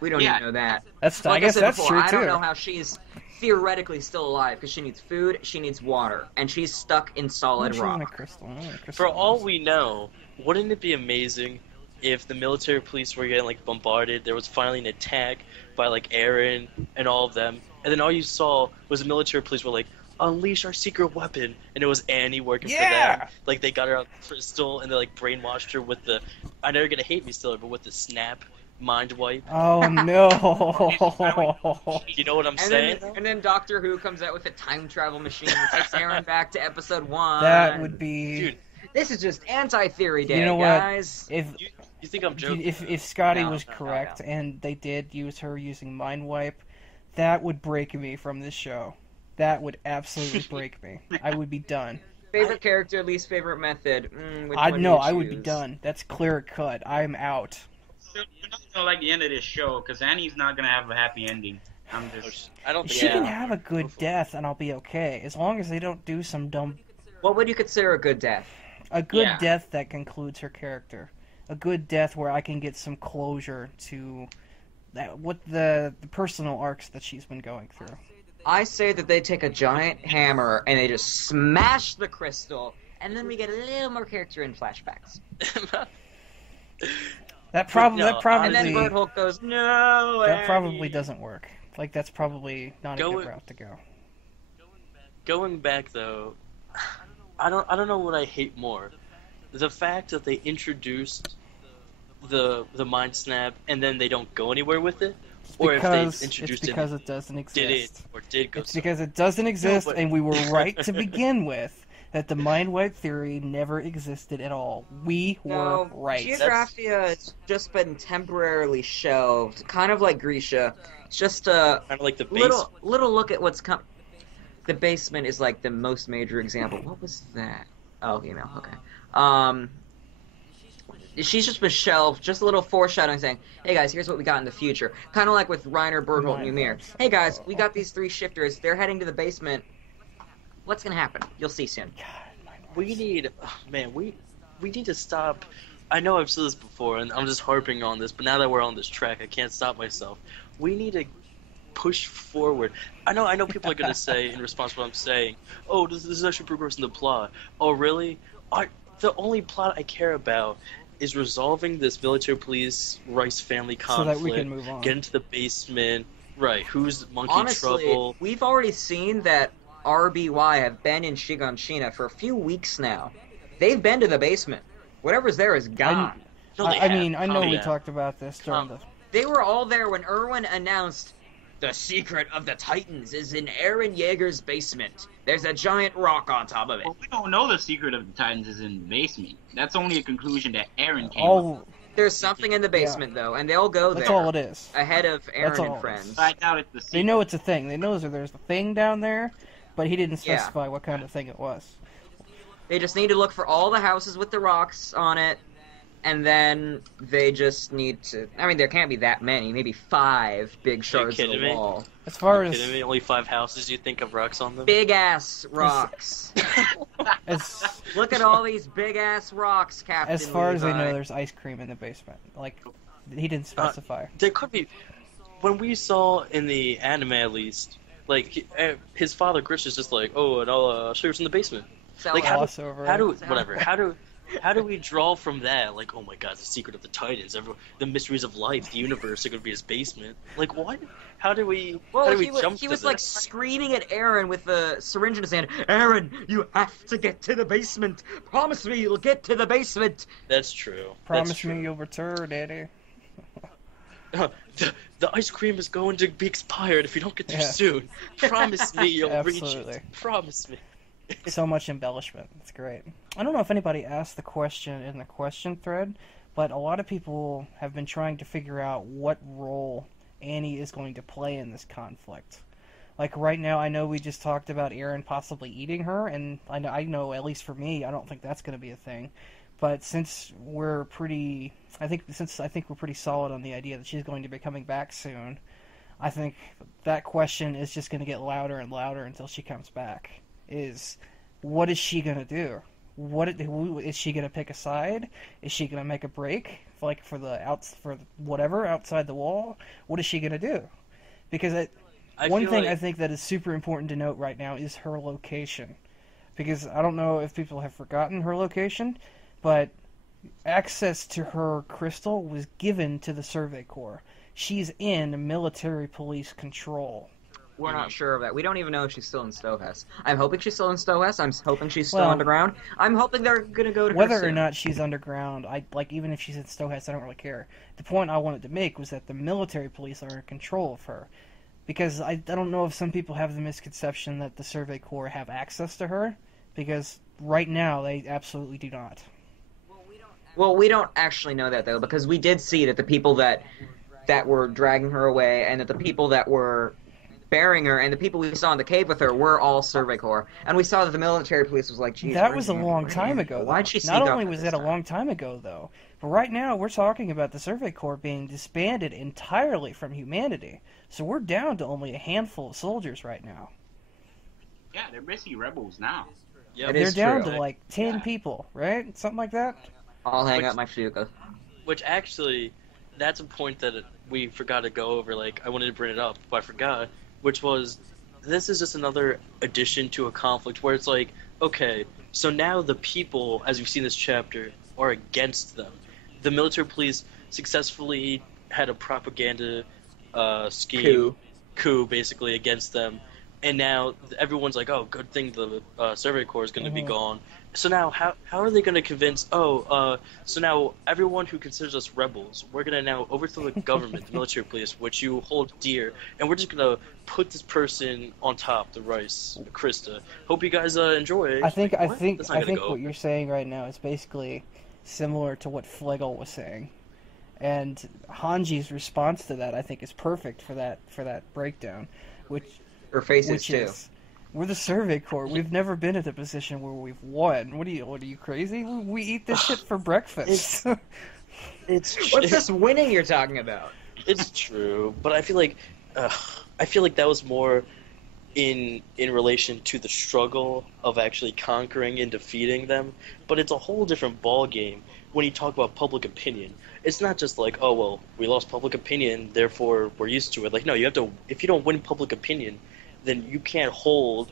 We don't Yeah. even know that. That's Like I guess said that's before, true I don't too. know how she's theoretically still alive because she needs food, she needs water, and she's stuck in solid She's in a rock. crystal. I don't know what a crystal For all is. we know, wouldn't it be amazing if the military police were getting like bombarded, there was finally an attack by like Eren and all of them, and then all you saw was the military police were like, unleash our secret weapon, and it was Annie working for Yeah! them. Like they got her out of the crystal and they like brainwashed her with the, I know you're gonna hate me still, but with the snap mind wipe. Oh no! You know what I'm And saying? then, Doctor Who comes out with a time travel machine and takes Aaron back to episode 1. That would be. Dude, This is just anti-theory day, You know what? guys. If you think I'm joking? if Scotty No, was no, no, correct no. and they did use her using mind wipe, that would break me from this show. That would absolutely break me. I would be done. Favorite character, least favorite method. Which one do you I would be choose? done. That's clear cut. I'm out. You're not gonna like the end of this show because Annie's not gonna have a happy ending. I don't think She can have a good death, and I'll be okay, as long as they don't do some dumb. What would you consider a good death? A good Yeah. death that concludes her character. A good death where I can get some closure to the personal arcs that she's been going through. I say that they take a giant hammer and they just smash the crystal, and then we get a little more character in flashbacks. That probably And then Bird Hulk goes, "No." that probably Annie." doesn't work. Like that's probably not a good route to go. Going back though, I don't know what I hate more. The fact that they introduced the mind snap and then they don't go anywhere with it, or if they introduced it's because it doesn't did it exist. or did go. It's because it doesn't exist, but- and we were right to begin with that the mind wipe theory never existed at all. We were No, right. Geographia has just been temporarily shelved, kind of like Grisha. It's just a Kind of like the base. little look at what's come. The basement is like the most major example. What was that? Oh, email. Okay. She's just been shelved. Just a little foreshadowing, saying, "Hey guys, here's what we got in the future." Kind of like with Reiner, Bergholt, and Yumiya. Hey guys, we got these 3 shifters. They're heading to the basement. What's gonna happen? You'll see soon. We need, we need to stop. I know I've said this before, and I'm just harping on this, but now that we're on this track, I can't stop myself. We need to push forward. I know people are gonna say in response to what I'm saying, "Oh, this is actually progressing the plot." Oh, really? The only plot I care about is resolving this military police Rice family So conflict. that we can move on. Get into the basement. Right? Who's monkey Honestly, trouble? we've already seen that RBY have been in Shiganshina for a few weeks now. They've been to the basement. Whatever's there is gone. No, they I have. mean, I know we Yeah. talked about this during the. They were all there when Erwin announced, "The secret of the Titans is in Eren Yeager's basement. There's a giant rock on top of it." Well, we don't know the secret of the Titans is in the basement. That's only a conclusion that Aaron came up Oh, There's something in the basement, though, and they'll go there that's all it is. ahead of That's Eren all and it friends. is. with. I doubt it's the secret. They know it's a thing. They know there's a thing down there, but he didn't Yeah. specify what kind of thing it was. They just need to look for all the houses with the rocks on it, and then they just need to... I mean, there can't be that many. Maybe 5 big shards of kidding the me? wall. As far Are you as kidding me? Only 5 houses you think of rocks on them? Big-ass rocks. as Look at all these big-ass rocks, Captain as far as I Levi. know, there's ice cream in the basement. Like he didn't specify. There could be. When we saw in the anime, at least, like his father Chris is just like, "Oh, and I'll show you what's in the basement." So, Like, Gloss over How it. do whatever? How do we draw from that? Like, oh my God, the secret of the Titans, the mysteries of life, the universe are going to be his basement. Like, what? How do we? Well, how do we he jump was to like that? screaming at Eren with a syringe in his hand. "Eren, you have to get to the basement. Promise me you'll get to the basement." That's true. Promise That's true. me you'll return, Eddie. The ice cream is going to be expired if you don't get there Yeah. soon. Promise me you'll reach Absolutely. it. Promise me. So much embellishment. It's great. I don't know if anybody asked the question in the question thread, but a lot of people have been trying to figure out what role Annie is going to play in this conflict. Like right now, I know we just talked about Eren possibly eating her, and I know at least for me, I don't think that's going to be a thing. But since we're pretty, I think we're pretty solid on the idea that she's going to be coming back soon, I think that question is just going to get louder and louder until she comes back. What is she going to do? Is she going to pick a side? Is she going to make a break, like for whatever outside the wall? What is she going to do? Because one thing I think that is super important to note right now is her location. Because I don't know if people have forgotten her location, but access to her crystal was given to the Survey Corps. She's in military police control. We're not sure of that. We don't even know if she's still in Stohess. I'm hoping she's still in Stohess. I'm hoping she's still Well, underground. I'm hoping they're gonna go to her Whether or soon. not she's underground, even if she's in Stohess, I don't really care. The point I wanted to make was that the military police are in control of her. Because I don't know if some people have the misconception that the Survey Corps have access to her, because right now they absolutely do not. Well, we don't actually know that, though, because we did see that the people that were dragging her away and that the people that were bearing her, and the people we saw in the cave with her were all Survey Corps. And we saw that the military police was like, geez, that was a long time ago. Why'd she sneak Not up only at was this that a time? long time ago, though, but right now we're talking about the Survey Corps being disbanded entirely from humanity. So we're down to only a handful of soldiers right now. Yeah, they're basically rebels now. Yeah, It They're is down true. to like 10 Yeah. people, right? Something like that? I'll hang Which- up my Fuka. which actually, that's a point that we forgot to go over. Like, I wanted to bring it up, but I forgot. Which was, this is just another addition to a conflict where it's like, okay, so now the people, as we've seen in this chapter, are against them. The military police successfully had a propaganda scheme, coup basically against them, and now everyone's like, oh, good thing the Survey Corps is going to be gone. So now, how are they going to convince? So now everyone who considers us rebels, we're going to now overthrow the government, the military police, which you hold dear, and we're just going to put this person on top, the Rice, Krista. Hope you guys enjoy. I think What? That's not I gonna think go. what you're saying right now is basically similar to what Flegel was saying. And Hanji's response to that, I think, is perfect for that breakdown, which Her faces which too. is, we're the Survey Corps. We've never been in a position where we've won. What are you crazy? We eat this shit for breakfast. It's What's this winning you're talking about? It's true, but I feel like that was more in relation to the struggle of actually conquering and defeating them. But it's a whole different ball game when you talk about public opinion. It's not just like, oh well, we lost public opinion, therefore we're used to it. Like, no, you have to. If you don't win public opinion, then you can't hold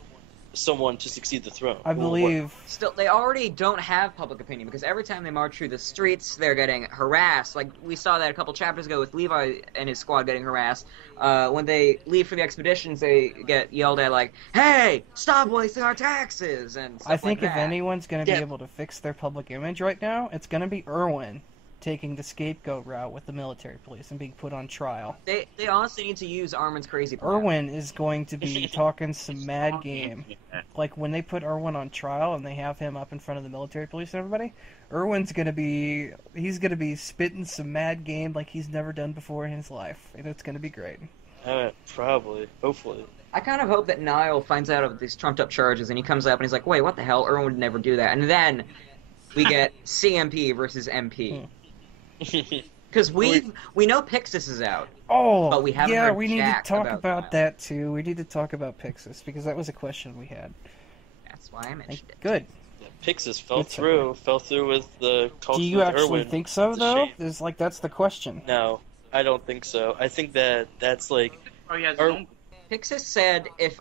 someone to succeed the throne. I believe. Still, they already don't have public opinion because every time they march through the streets, they're getting harassed. Like, we saw that a couple chapters ago with Levi and his squad getting harassed. When they leave for the expeditions, they get yelled at like, hey, stop wasting our taxes! And stuff I think like if that. anyone's going to Yeah. be able to fix their public image right now, it's going to be Erwin taking the scapegoat route with the military police and being put on trial. They honestly need to use Armin's crazy plan. Erwin is going to be talking some mad game. Like, when they put Erwin on trial and they have him up in front of the military police and everybody, Erwin's going to be spitting some mad game like he's never done before in his life. And it's going to be great. Probably, hopefully. I kind of hope that Niall finds out of these trumped up charges and he comes up and he's like, wait, what the hell? Erwin would never do that. And then we get CMP versus MP. Because we know Pixis is out. Oh, But we haven't yeah, heard we need jack to talk about about Niall. that too. We need to talk about Pixis because that was a question we had. That's why I mentioned it. Good. Pixis fell Good through with the talk Do you with actually Erwin. think so, It's a though? shame. That's the question. No, I don't think so. I think that's like, Oh, he has his Or- own. Pixis said, if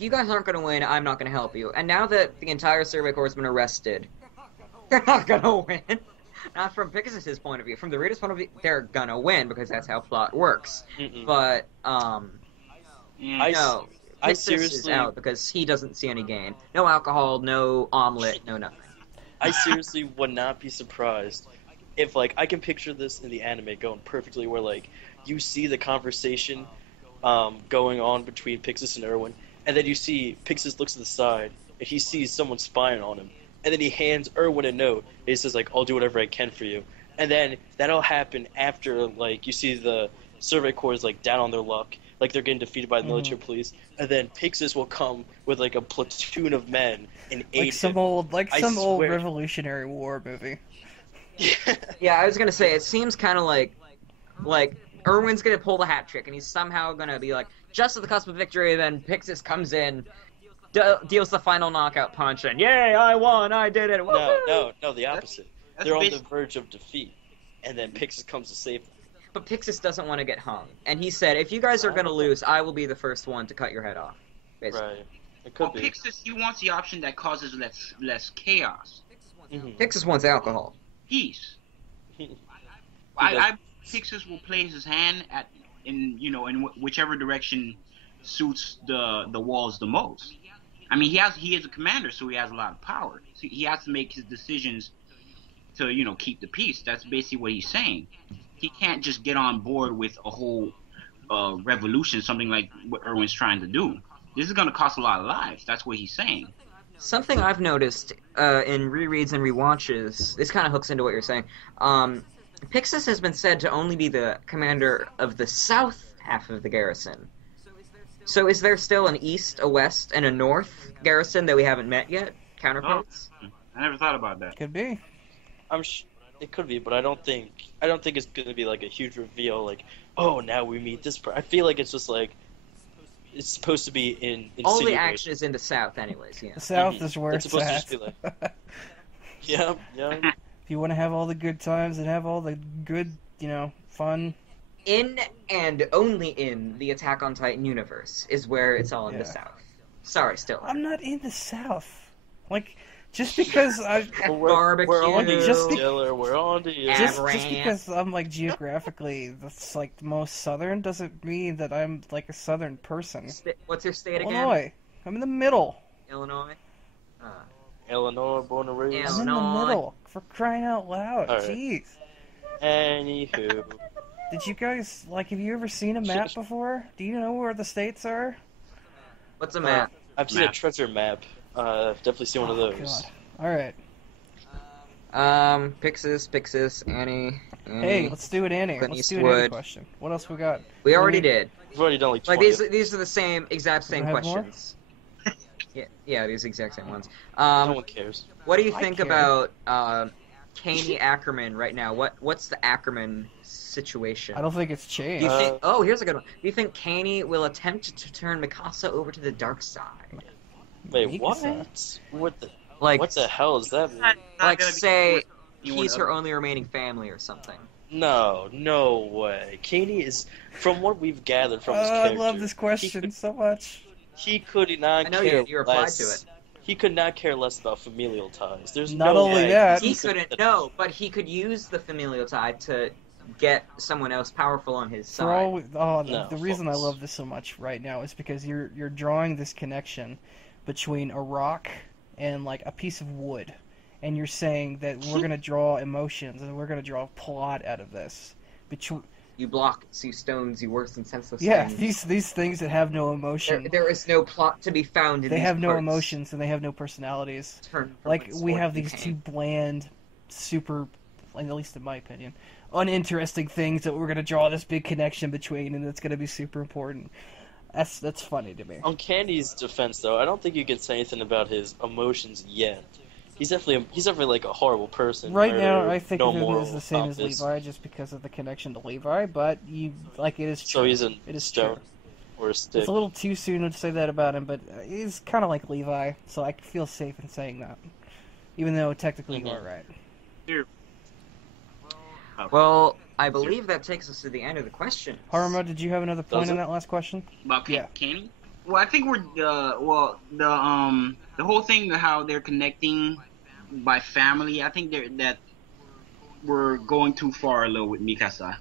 you guys aren't going to win, I'm not going to help you. And now that the entire Survey Corps has been arrested, they're not going to win. Not from Pixis' point of view. From the reader's point of view, they're going to win because that's how plot works. mm-mm. But, Yeah. no. I Pixis is seriously- out because he doesn't see any gain. No alcohol, no omelet, no nothing. I seriously would not be surprised if, like, I can picture this in the anime going perfectly, where like you see the conversation going on between Pixis and Erwin, and then you see Pixis looks to the side and he sees someone spying on him, and then he hands Erwin a note. And he says like, "I'll do whatever I can for you," and then that'll happen after like you see the Survey Corps is like down on their luck, like they're getting defeated by the military police, and then Pixis will come with like a platoon of men and aid Like some him. old, I old swear. Revolutionary War movie. Yeah, I was going to say, it seems kind of like Erwin's going to pull the hat trick, and he's somehow going to be like, just at the cusp of victory, then Pixis comes in, deals the final knockout punch, and yay, I won, I did it, woohoo! No, the opposite. That's They're on the basic- verge of defeat, and then Pixis comes to save them. But Pixis doesn't want to get hung, and he said, if you guys are going to lose, I will be the first one to cut your head off. Basically. Right. It could Well, be. Pixis, he wants the option that causes less chaos. Mhm. Pixis wants alcohol. Peace. does. I Pixis will play his hand in whichever direction suits the walls the most. I mean, he is a commander, so he has a lot of power. So he has to make his decisions to keep the peace. That's basically what he's saying. He can't just get on board with a whole revolution, something like what Erwin's trying to do. This is going to cost a lot of lives. That's what he's saying. Something I've noticed in rereads and rewatches, this kind of hooks into what you're saying. Pixis has been said to only be the commander of the south half of the garrison. So is there still an east, a west, and a north garrison that we haven't met yet? Counterparts? I never thought about that. Could be. It could be, but I don't think it's gonna be like a huge reveal. Like, oh, now we meet this. I feel like it's just like it's supposed to be in. All the action is in the south, anyways. Yeah. The South is where It's it's supposed to at. just be like, yeah. If you want to have all the good times and have all the good, fun. In and only in the Attack on Titan universe is where it's all in the Yeah. south. Sorry, still. I'm not in the South. Like, just because I. Barbecue. We're on to you, Just be- Diller. We're on to you. Just Amaranth. because I'm like geographically that's like the most southern doesn't mean that I'm like a southern person. What's your state again? Illinois. I'm in the middle. Illinois. Illinois, born and raised. I'm in the Illinois. middle. For crying out loud. All right. Jeez. Anywho, Did you guys have you ever seen a map before? Do you know where the states are? What's a map? I've seen a Map. treasure map. I've definitely seen one of Oh, those. God. All right. Pixis, Annie. Hey, let's do it, Annie. Clint Let's do an Annie Eastwood. question. What else we got? We already did. We've already done like Like 20. these are the same exact same have more? questions. Yeah, these exact same ones. No one cares. What do you I think care. about Caney Ackerman right now? What's the Ackerman situation? I don't think it's Do you changed. think? Oh, here's a good one. Do you think Caney will attempt to turn Mikasa over to the dark side? Wait, Mikasa. what? Like, What the hell is that? Not like gonna be say anyone he's her else. only remaining family or something. No way. Kaney is, from what we've gathered from his Oh, I character. love this question so much. He could not I know care you replied less. to it. He could not care less about familial ties. There's Not no only way that- He couldn't. No, but he could use the familial tie to get someone else powerful on his For side. all, No, the reason I false. love this so much right now is because you're drawing this connection between a rock and like a piece of wood, and you're saying that we're gonna draw emotions and we're gonna draw plot out of this. You block, see stones, you worse than senseless Yeah, things. these things that have no emotion. There is no plot to be found in They these have no parts. emotions and they have no personalities. Turn from Like, its we sword have to these pain. two bland, super, at least in my opinion, uninteresting things that we're gonna draw this big connection between, and it's gonna be super important. That's funny to me. On Candy's defense, though, I don't think you can say anything about his emotions yet. He's definitely like a horrible person. Right now, murderer, I think no of him moral as the same as compass. Levi, just because of the connection to Levi. But it is true. So he's a It is stone true. or a stick. It's a little too soon to say that about him, but he's kind of like Levi, so I feel safe in saying that, even though technically you are right. Well, I believe that takes us to the end of the questions. Haruma, did you have another point Does in it? that last question? About Yeah. Kenny? Well, I think we're the whole thing how they're connecting by family. I think that we're going too far a little with Mikasa.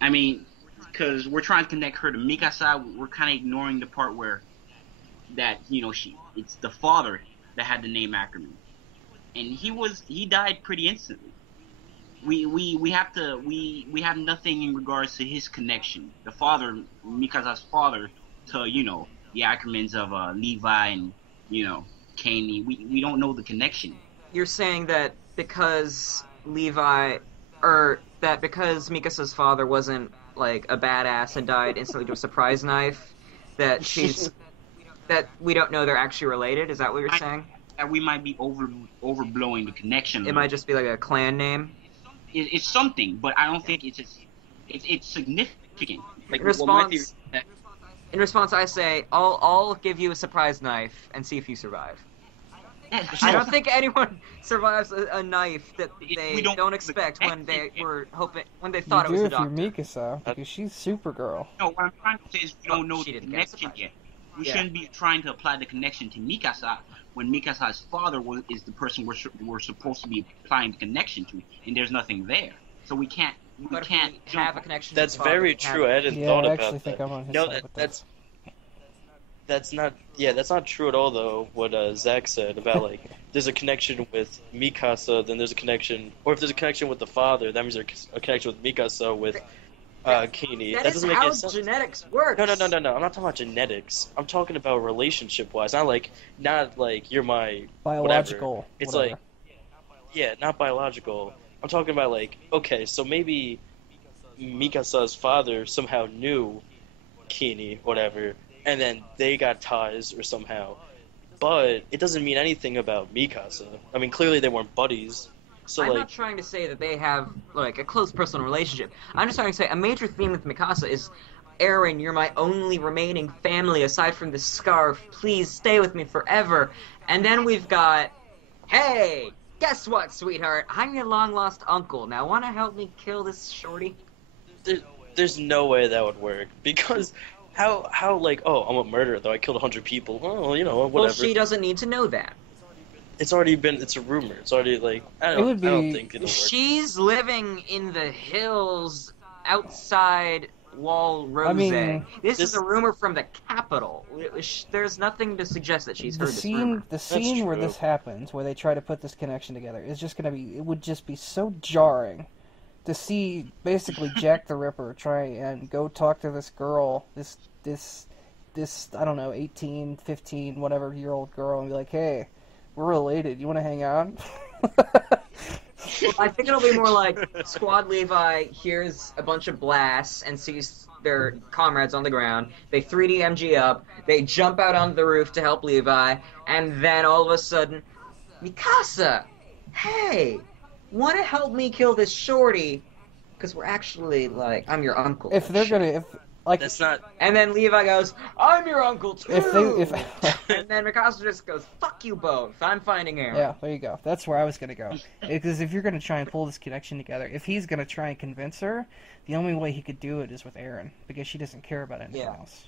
I mean, because we're trying to connect her to Mikasa, we're kind of ignoring the part where that it's the father that had the name Ackerman, and he died pretty instantly. We have nothing in regards to his connection. The father, Mikasa's father, to the Ackermans of Levi and Caney. We don't know the connection. You're saying that because because Mikasa's father wasn't like a badass and died instantly to a surprise knife, that that we don't know they're actually related. Is that what you're saying? That we might be overblowing the connection. It might just be like a clan name. It's something, but I don't think it's significant. Like In what my response, theory- in response, I say I'll give you a surprise knife and see if you survive. I don't think anyone survives a knife that they We don't, don't- expect when they were hoping when they You thought it do was a if you're doctor. Mikasa, because she's Supergirl. No, what I'm trying to say is we don't know she the didn't get connection surprised. yet. We Yeah. shouldn't be trying to apply the connection to Mikasa when Mikasa's father is the person we're supposed to be applying the connection to, and there's nothing there. So we can't But if we jump have a connection. That's to the father, very we have true. I it. hadn't Yeah, thought I about actually think that. I'm on his No, side with that's not. Yeah, that's not true at all. Though what Zach said about like there's a connection with Mikasa, then there's a connection, or if there's a connection with the father, that means there's a connection with Mikasa with Kini. That That is doesn't make how any sense. genetics works. No. I'm not talking about genetics. I'm talking about relationship wise. Not like you're my Biological. whatever. It's whatever. like yeah, not biological. I'm talking about like okay, so maybe Mikasa's father somehow knew Kini, whatever, and then they got ties or somehow. But it doesn't mean anything about Mikasa. I mean, clearly they weren't buddies. So, I'm like, not trying to say that they have, like, a close personal relationship. I'm just trying to say a major theme with Mikasa is, Eren, you're my only remaining family aside from the scarf. Please stay with me forever. And then we've got, hey, guess what, sweetheart? I'm your long-lost uncle. Now, want to help me kill this shorty? there's no way that would work. Because how like, oh, I'm a murderer, though I killed 100 people. Oh, you know, whatever. Well, she doesn't need to know that. It's already been, it's a rumor. It's already, like, I It would be- don't think it'll work. She's living in the hills outside Wall Rose. I mean, this is a rumor from the capital. There's nothing to suggest that she's heard this rumor. The scene where true. this happens, where they try to put this connection together, is just gonna be. It would just be so jarring to see basically Jack the Ripper try and go talk to this girl, this I don't know, 18, 15, whatever year old girl, and be like, hey, we're related. You want to hang out? Well, I think it'll be more like Squad Levi hears a bunch of blasts and sees their comrades on the ground. They 3D MG up. They jump out onto the roof to help Levi, and then all of a sudden, Mikasa, hey, want to help me kill this shorty? Because we're actually like, I'm your uncle. If they're gonna, That's not. And then Levi goes, I'm your uncle too! if And then Mikasa just goes, fuck you both, I'm finding Eren. yeah, there you go. That's where I was gonna go. Because if you're gonna try and pull this connection together, if he's gonna try and convince her, the only way he could do it is with Eren, because she doesn't care about anything else.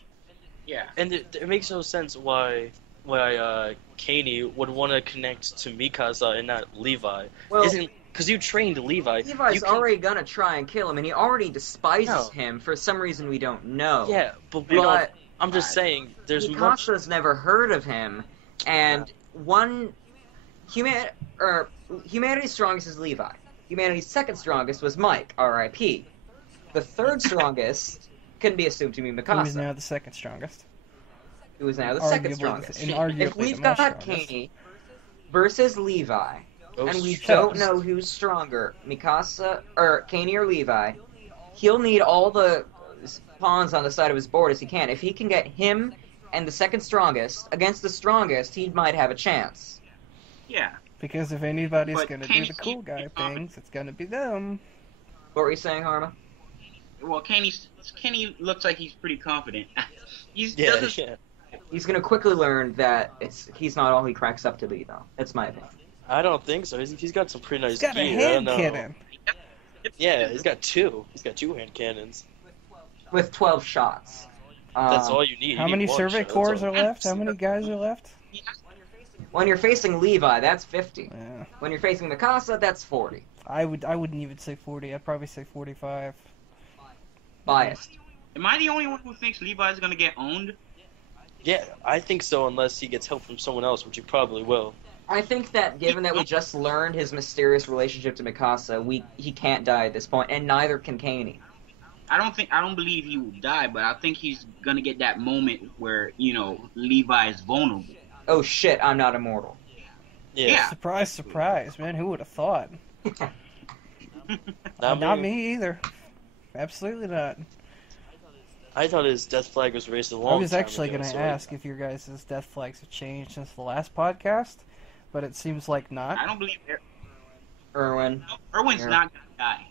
Yeah. And it makes no sense why Kaney would want to connect to Mikasa and not Levi. Well, Because you trained Levi. Levi's already gonna try and kill him, and he already despises No. him for some reason we don't know. Yeah, but we don't. But I'm just saying, there's much. Mikasa's never heard of him, and humanity's strongest is Levi. Humanity's second strongest was Mike, R.I.P. The third strongest can be assumed to be Who is Mikasa, now the second strongest. who is now the arguably second the- strongest. and arguably If we've the got most strongest. Kaney versus Levi, and we shut don't up. know who's stronger, Mikasa or Kaney or Levi, he'll need all the pawns on the side of his board as he can. If he can get him and the second strongest against the strongest, he might have a chance. Yeah. Because if anybody's But gonna do Kenny- the cool guy things, it's gonna be them. What were you saying, Harma? Well, Kenny looks like he's pretty confident. He's Yeah, doesn't. yeah. He's gonna quickly learn that he's not all he cracks up to be, though. That's my opinion. I don't think so. He's got some pretty nice He's got a gear. I don't hand know. cannon. Yeah, he's got two. He's got 2 hand cannons. With 12 shots. That's all you need. How You many need one survey shot, that's cores all. are left? How many guys are left? When you're facing Levi, that's 50. Yeah. When you're facing Mikasa, that's 40. I wouldn't even say 40. I'd probably say 45. Biased. Am I the only one who thinks Levi's gonna get owned? Yeah, I think so, unless he gets help from someone else, which he probably will. I think that given that we just learned his mysterious relationship to Mikasa, he can't die at this point, and neither can Kaney. I don't believe he will die, but I think he's gonna get that moment where Levi is vulnerable. Oh shit, I'm not immortal. Yeah. Surprise, surprise, man. Who would have thought? Not me either. Absolutely not. I thought his death flag was raised a long I time was actually ago, going to so ask if your guys' death flags have changed since the last podcast, but it seems like not. I don't believe Erwin. Erwin's Yeah. not gonna die.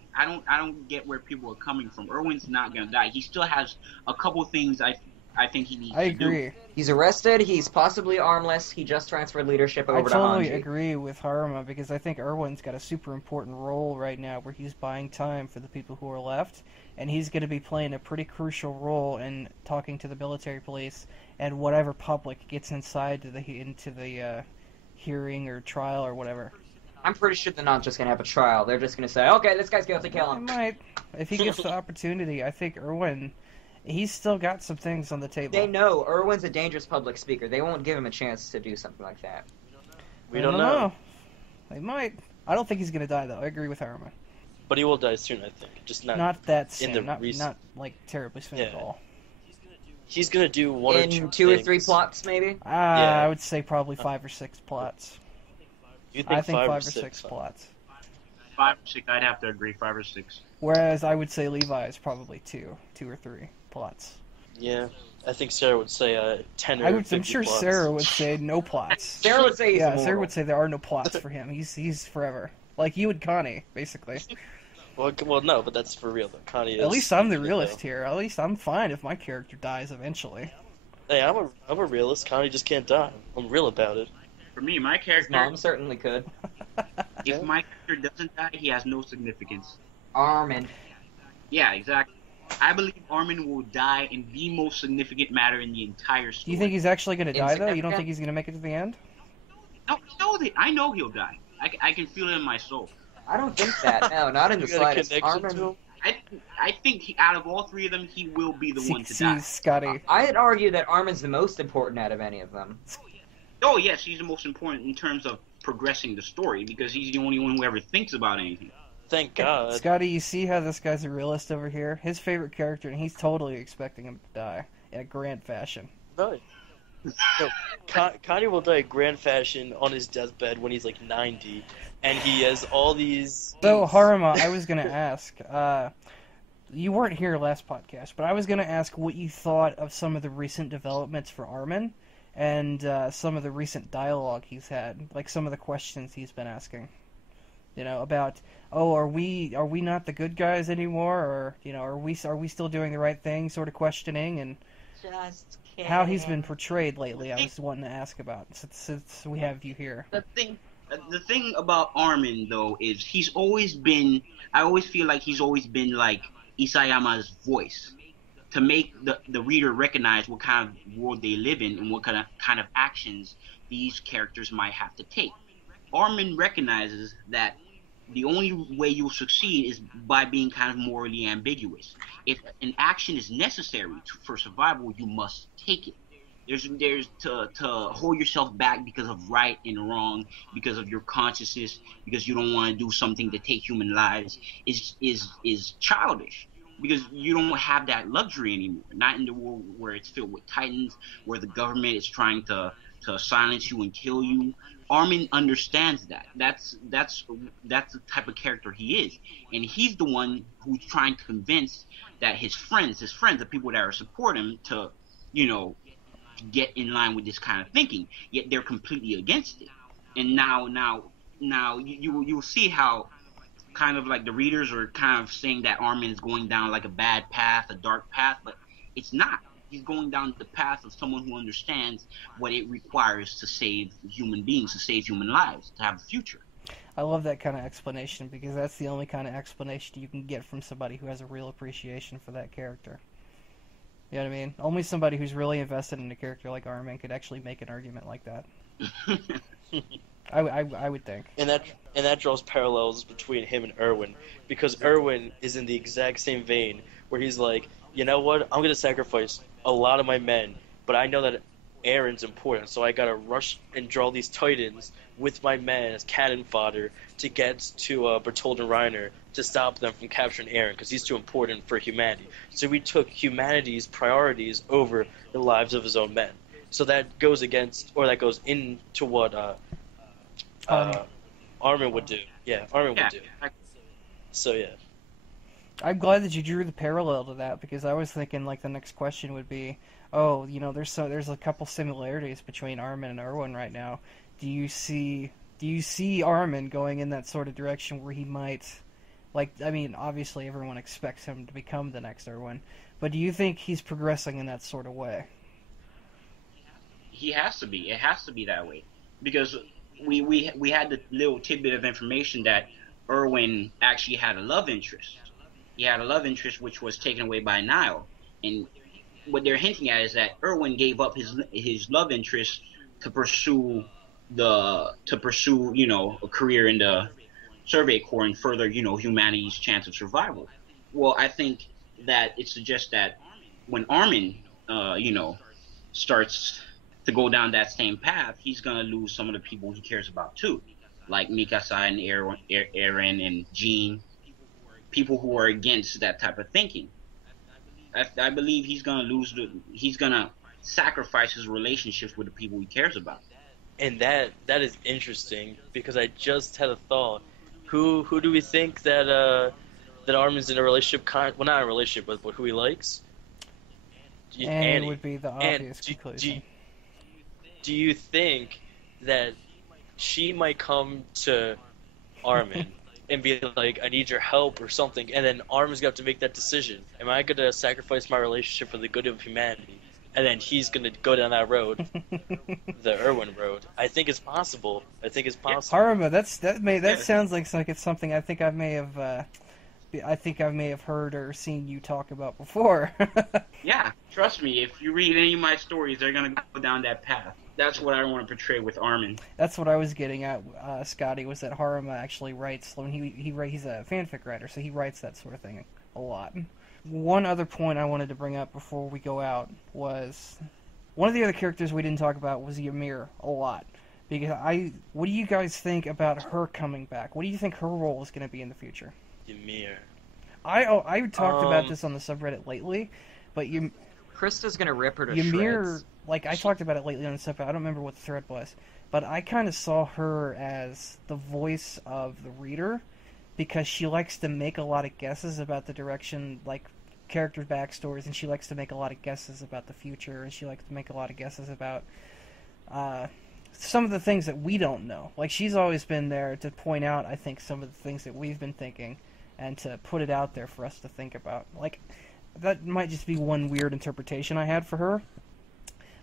I don't get where people are coming from. Erwin's not gonna die. He still has a couple things I think he needs I to do. agree. He's arrested, he's possibly armless, he just transferred leadership I over to totally Hanji. agree with Haruma because I think Erwin's got a super important role right now where he's buying time for the people who are left, and he's going to be playing a pretty crucial role in talking to the military police and whatever public gets into the hearing or trial or whatever. I'm pretty sure they're not just gonna have a trial, they're just gonna say, okay, this guy's guilty, kill I him. might, if he gets the opportunity. I think Erwin, he's still got some things on the table. They know Erwin's a dangerous public speaker, they won't give him a chance to do something like that. we I don't know. They might. I don't think he's going to die though. I agree with Haruma. But he will die soon, I think. Just Not that soon. the Not recent- like terribly soon at Yeah. all. He's gonna do one or In two 2 or 3 things. plots, maybe? I would say probably 5 or 6 plots. You think I think 5 5 or or 6 6 plots. 5 or 6, I'd have to agree. 5 or 6. Whereas I would say Levi is probably 2 or 3 plots. Yeah. I think Sarah would say 10 or I'm 50 sure plots. Sarah would say no plots. Sarah would say he's Yeah, immortal. Sarah would say there are no plots for him. He's forever. Like you and Connie, basically. Well, no, but that's for real though. Connie is. At least I'm the you know. realist here. At least I'm fine if my character dies eventually. Hey, I'm a realist. Connie just can't die. I'm real about it. For me, my His character, mom certainly could. if my character doesn't die, he has no significance. Armin. Yeah, exactly. I believe Armin will die in the most significant matter in the entire story. Do you think he's actually going to die, though? You don't Insignificant? think he's going to make it to the end? No, I know he'll die. I can feel it in my soul. I don't think that. No, not in the You got a slightest. connection to Armin. him? I think out of all three of them, he will be the one to die. Scotty. I'd argue that Armin's the most important out of any of them. Oh yes, he's the most important in terms of progressing the story because he's the only one who ever thinks about anything. Thank God. Scotty, you see how this guy's a realist over here? His favorite character, and he's totally expecting him to die in a grand fashion. No. No, Connie will die grand fashion on his deathbed when he's like 90, and he has all these. So, Haruma, I was going to ask, you weren't here last podcast, but I was going to ask what you thought of some of the recent developments for Armin and some of the recent dialogue he's had, like some of the questions he's been asking. You know, about, are we not the good guys anymore, or are we still doing the right thing? Sort of questioning, and Just kidding. how he's been portrayed lately. I was wanting to ask about since we have you here. The thing about Armin though is he's always been. I always feel like he's always been like Isayama's voice to make the reader recognize what kind of world they live in and what kind of actions these characters might have to take. Armin recognizes that the only way you'll succeed is by being kind of morally ambiguous. If an action is necessary for survival, you must take it. There's to hold yourself back because of right and wrong, because of your consciousness, because you don't want to do something to take human lives is childish. Because you don't have that luxury anymore. Not in the world where it's filled with titans, where the government is trying to silence you and kill you. Armin understands that. That's the type of character he is, and he's the one who's trying to convince that his friends, the people that are supporting him, to get in line with this kind of thinking. Yet they're completely against it. And now you'll see how kind of like the readers are kind of saying that Armin is going down like a bad path, a dark path, but it's not. He's going down the path of someone who understands what it requires to save human beings, to save human lives, to have a future. I love that kind of explanation because that's the only kind of explanation you can get from somebody who has a real appreciation for that character. You know what I mean? Only somebody who's really invested in a character like Armin could actually make an argument like that. I would think. And that draws parallels between him and Erwin, because Erwin is in the exact same vein where he's like, you know what, I'm gonna sacrifice a lot of my men, but I know that Aaron's important, so I gotta rush and draw these titans with my men as cannon fodder to get to Bertold and Reiner to stop them from capturing Aaron, because he's too important for humanity. So he took humanity's priorities over the lives of his own men. So that goes into what Armin would do. Yeah, Armin would do. So yeah. I'm glad that you drew the parallel to that because I was thinking like the next question would be, there's a couple similarities between Armin and Erwin right now. Do you see Armin going in that sort of direction where he might, obviously everyone expects him to become the next Erwin, but do you think he's progressing in that sort of way? He has to be. It has to be that way because we had the little tidbit of information that Erwin actually had a love interest. He had a love interest which was taken away by Nile, and what they're hinting at is that Erwin gave up his love interest to pursue a career in the Survey Corps and further humanity's chance of survival. Well, I think that it suggests that when Armin starts to go down that same path, he's gonna lose some of the people he cares about too, like Mikasa and Eren and Jean. People who are against that type of thinking. I believe he's gonna sacrifice his relationships with the people he cares about. And that is interesting because I just had a thought. Who do we think that Armin's in a relationship? Well, not a relationship, but who he likes? Annie would be the And obvious conclusion. do you think that she might come to Armin and be like, I need your help or something, and then Armin's going to have to make that decision. Am I going to sacrifice my relationship for the good of humanity? And then he's going to go down that road, the Erwin road. I think it's possible. Haruma, that sounds like it's something I think I may have heard or seen you talk about before. Yeah, trust me. If you read any of my stories, they're gonna go down that path. That's what I want to portray with Armin. That's what I was getting at, Scotty, was that Haruma actually writes. When he's a fanfic writer, so he writes that sort of thing a lot. One other point I wanted to bring up before we go out was one of the other characters we didn't talk about was Ymir a lot. Because what do you guys think about her coming back? What do you think her role is going to be in the future? Ymir. I talked about this on the subreddit lately, but Krista's gonna rip her to Ymir, shreds. like, I talked about it lately on the subreddit. I don't remember what the thread was, but I kind of saw her as the voice of the reader, because she likes to make a lot of guesses about the direction, like, characters' backstories, and she likes to make a lot of guesses about the future, and she likes to make a lot of guesses about some of the things that we don't know. Like, she's always been there to point out, I think, some of the things that we've been thinking, and to put it out there for us to think about. Like, that might just be one weird interpretation I had for her,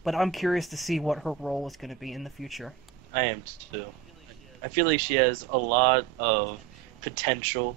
but I'm curious to see what her role is going to be in the future. I am too. I feel like she has a lot of potential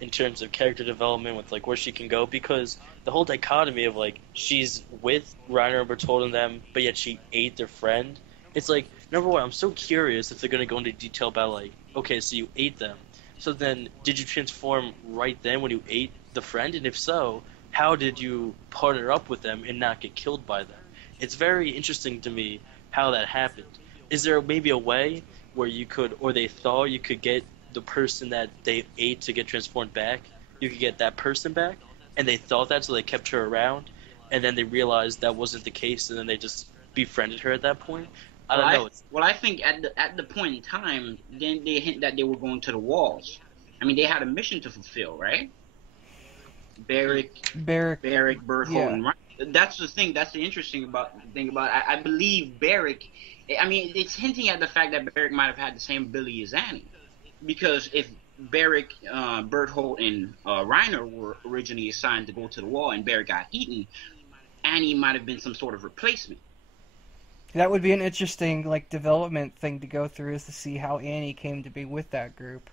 in terms of character development with, like, where she can go, because the whole dichotomy of, like, she's with Reiner and Bertold and them, but yet she ate their friend. It's like, number one, I'm so curious if they're going to go into detail about, like, okay, so you ate them. So then, did you transform right then when you ate the friend? And if so, how did you partner up with them and not get killed by them? It's very interesting to me how that happened. Is there maybe a way where you could, or they thought you could get the person that they ate to get transformed back? You could get that person back? And they thought that, so they kept her around? And then they realized that wasn't the case, and then they just befriended her at that point? I don't know. Well, I think at the point in time, then they hint that they were going to the walls. I mean, they had a mission to fulfill, right? Barrick, Berthold, yeah. and Reiner. That's the thing. That's the interesting thing about. I believe Barrick. I mean, it's hinting at the fact that Barrick might have had the same ability as Annie, because if Barrick, Berthold, and Reiner were originally assigned to go to the wall, and Barrick got eaten, Annie might have been some sort of replacement. That would be an interesting, like, development thing to go through, is to see how Annie came to be with that group.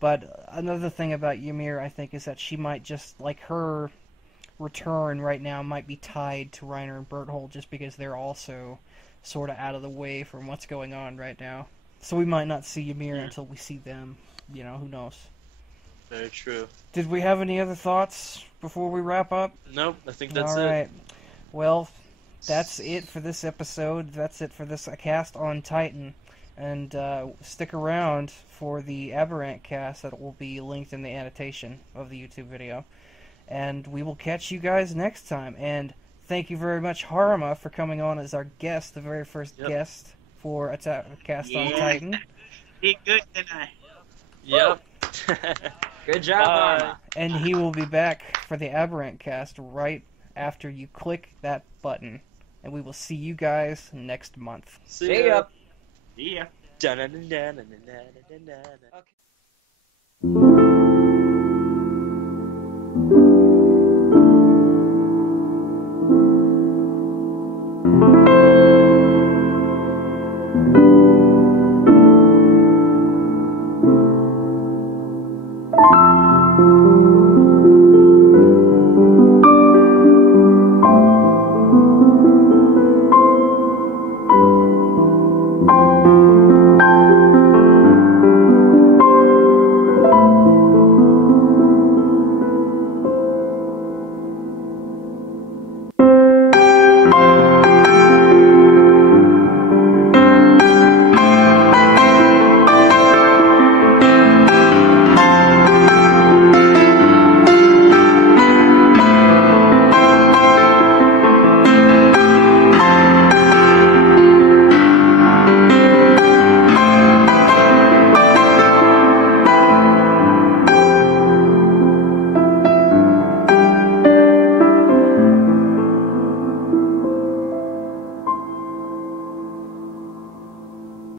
But another thing about Ymir, I think, is that she might just, like, her return right now might be tied to Reiner and Berthold, just because they're also sort of out of the way from what's going on right now. So we might not see Ymir until we see them. You know, who knows? Very true. Did we have any other thoughts before we wrap up? Nope, I think that's it. All right. Well, that's it for this episode. That's it for this cast on Titan. And stick around for the Aberrant cast that will be linked in the annotation of the YouTube video. And we will catch you guys next time. And thank you very much, Haruma, for coming on as our guest, the very first guest for a cast on Titan. Did good tonight. Yep. Good job, Haruma. And he will be back for the Aberrant cast right after you click that button. And we will see you guys next month. See ya. Yeah. Dun-dun-dun-dun-dun-dun-dun-dun. Okay.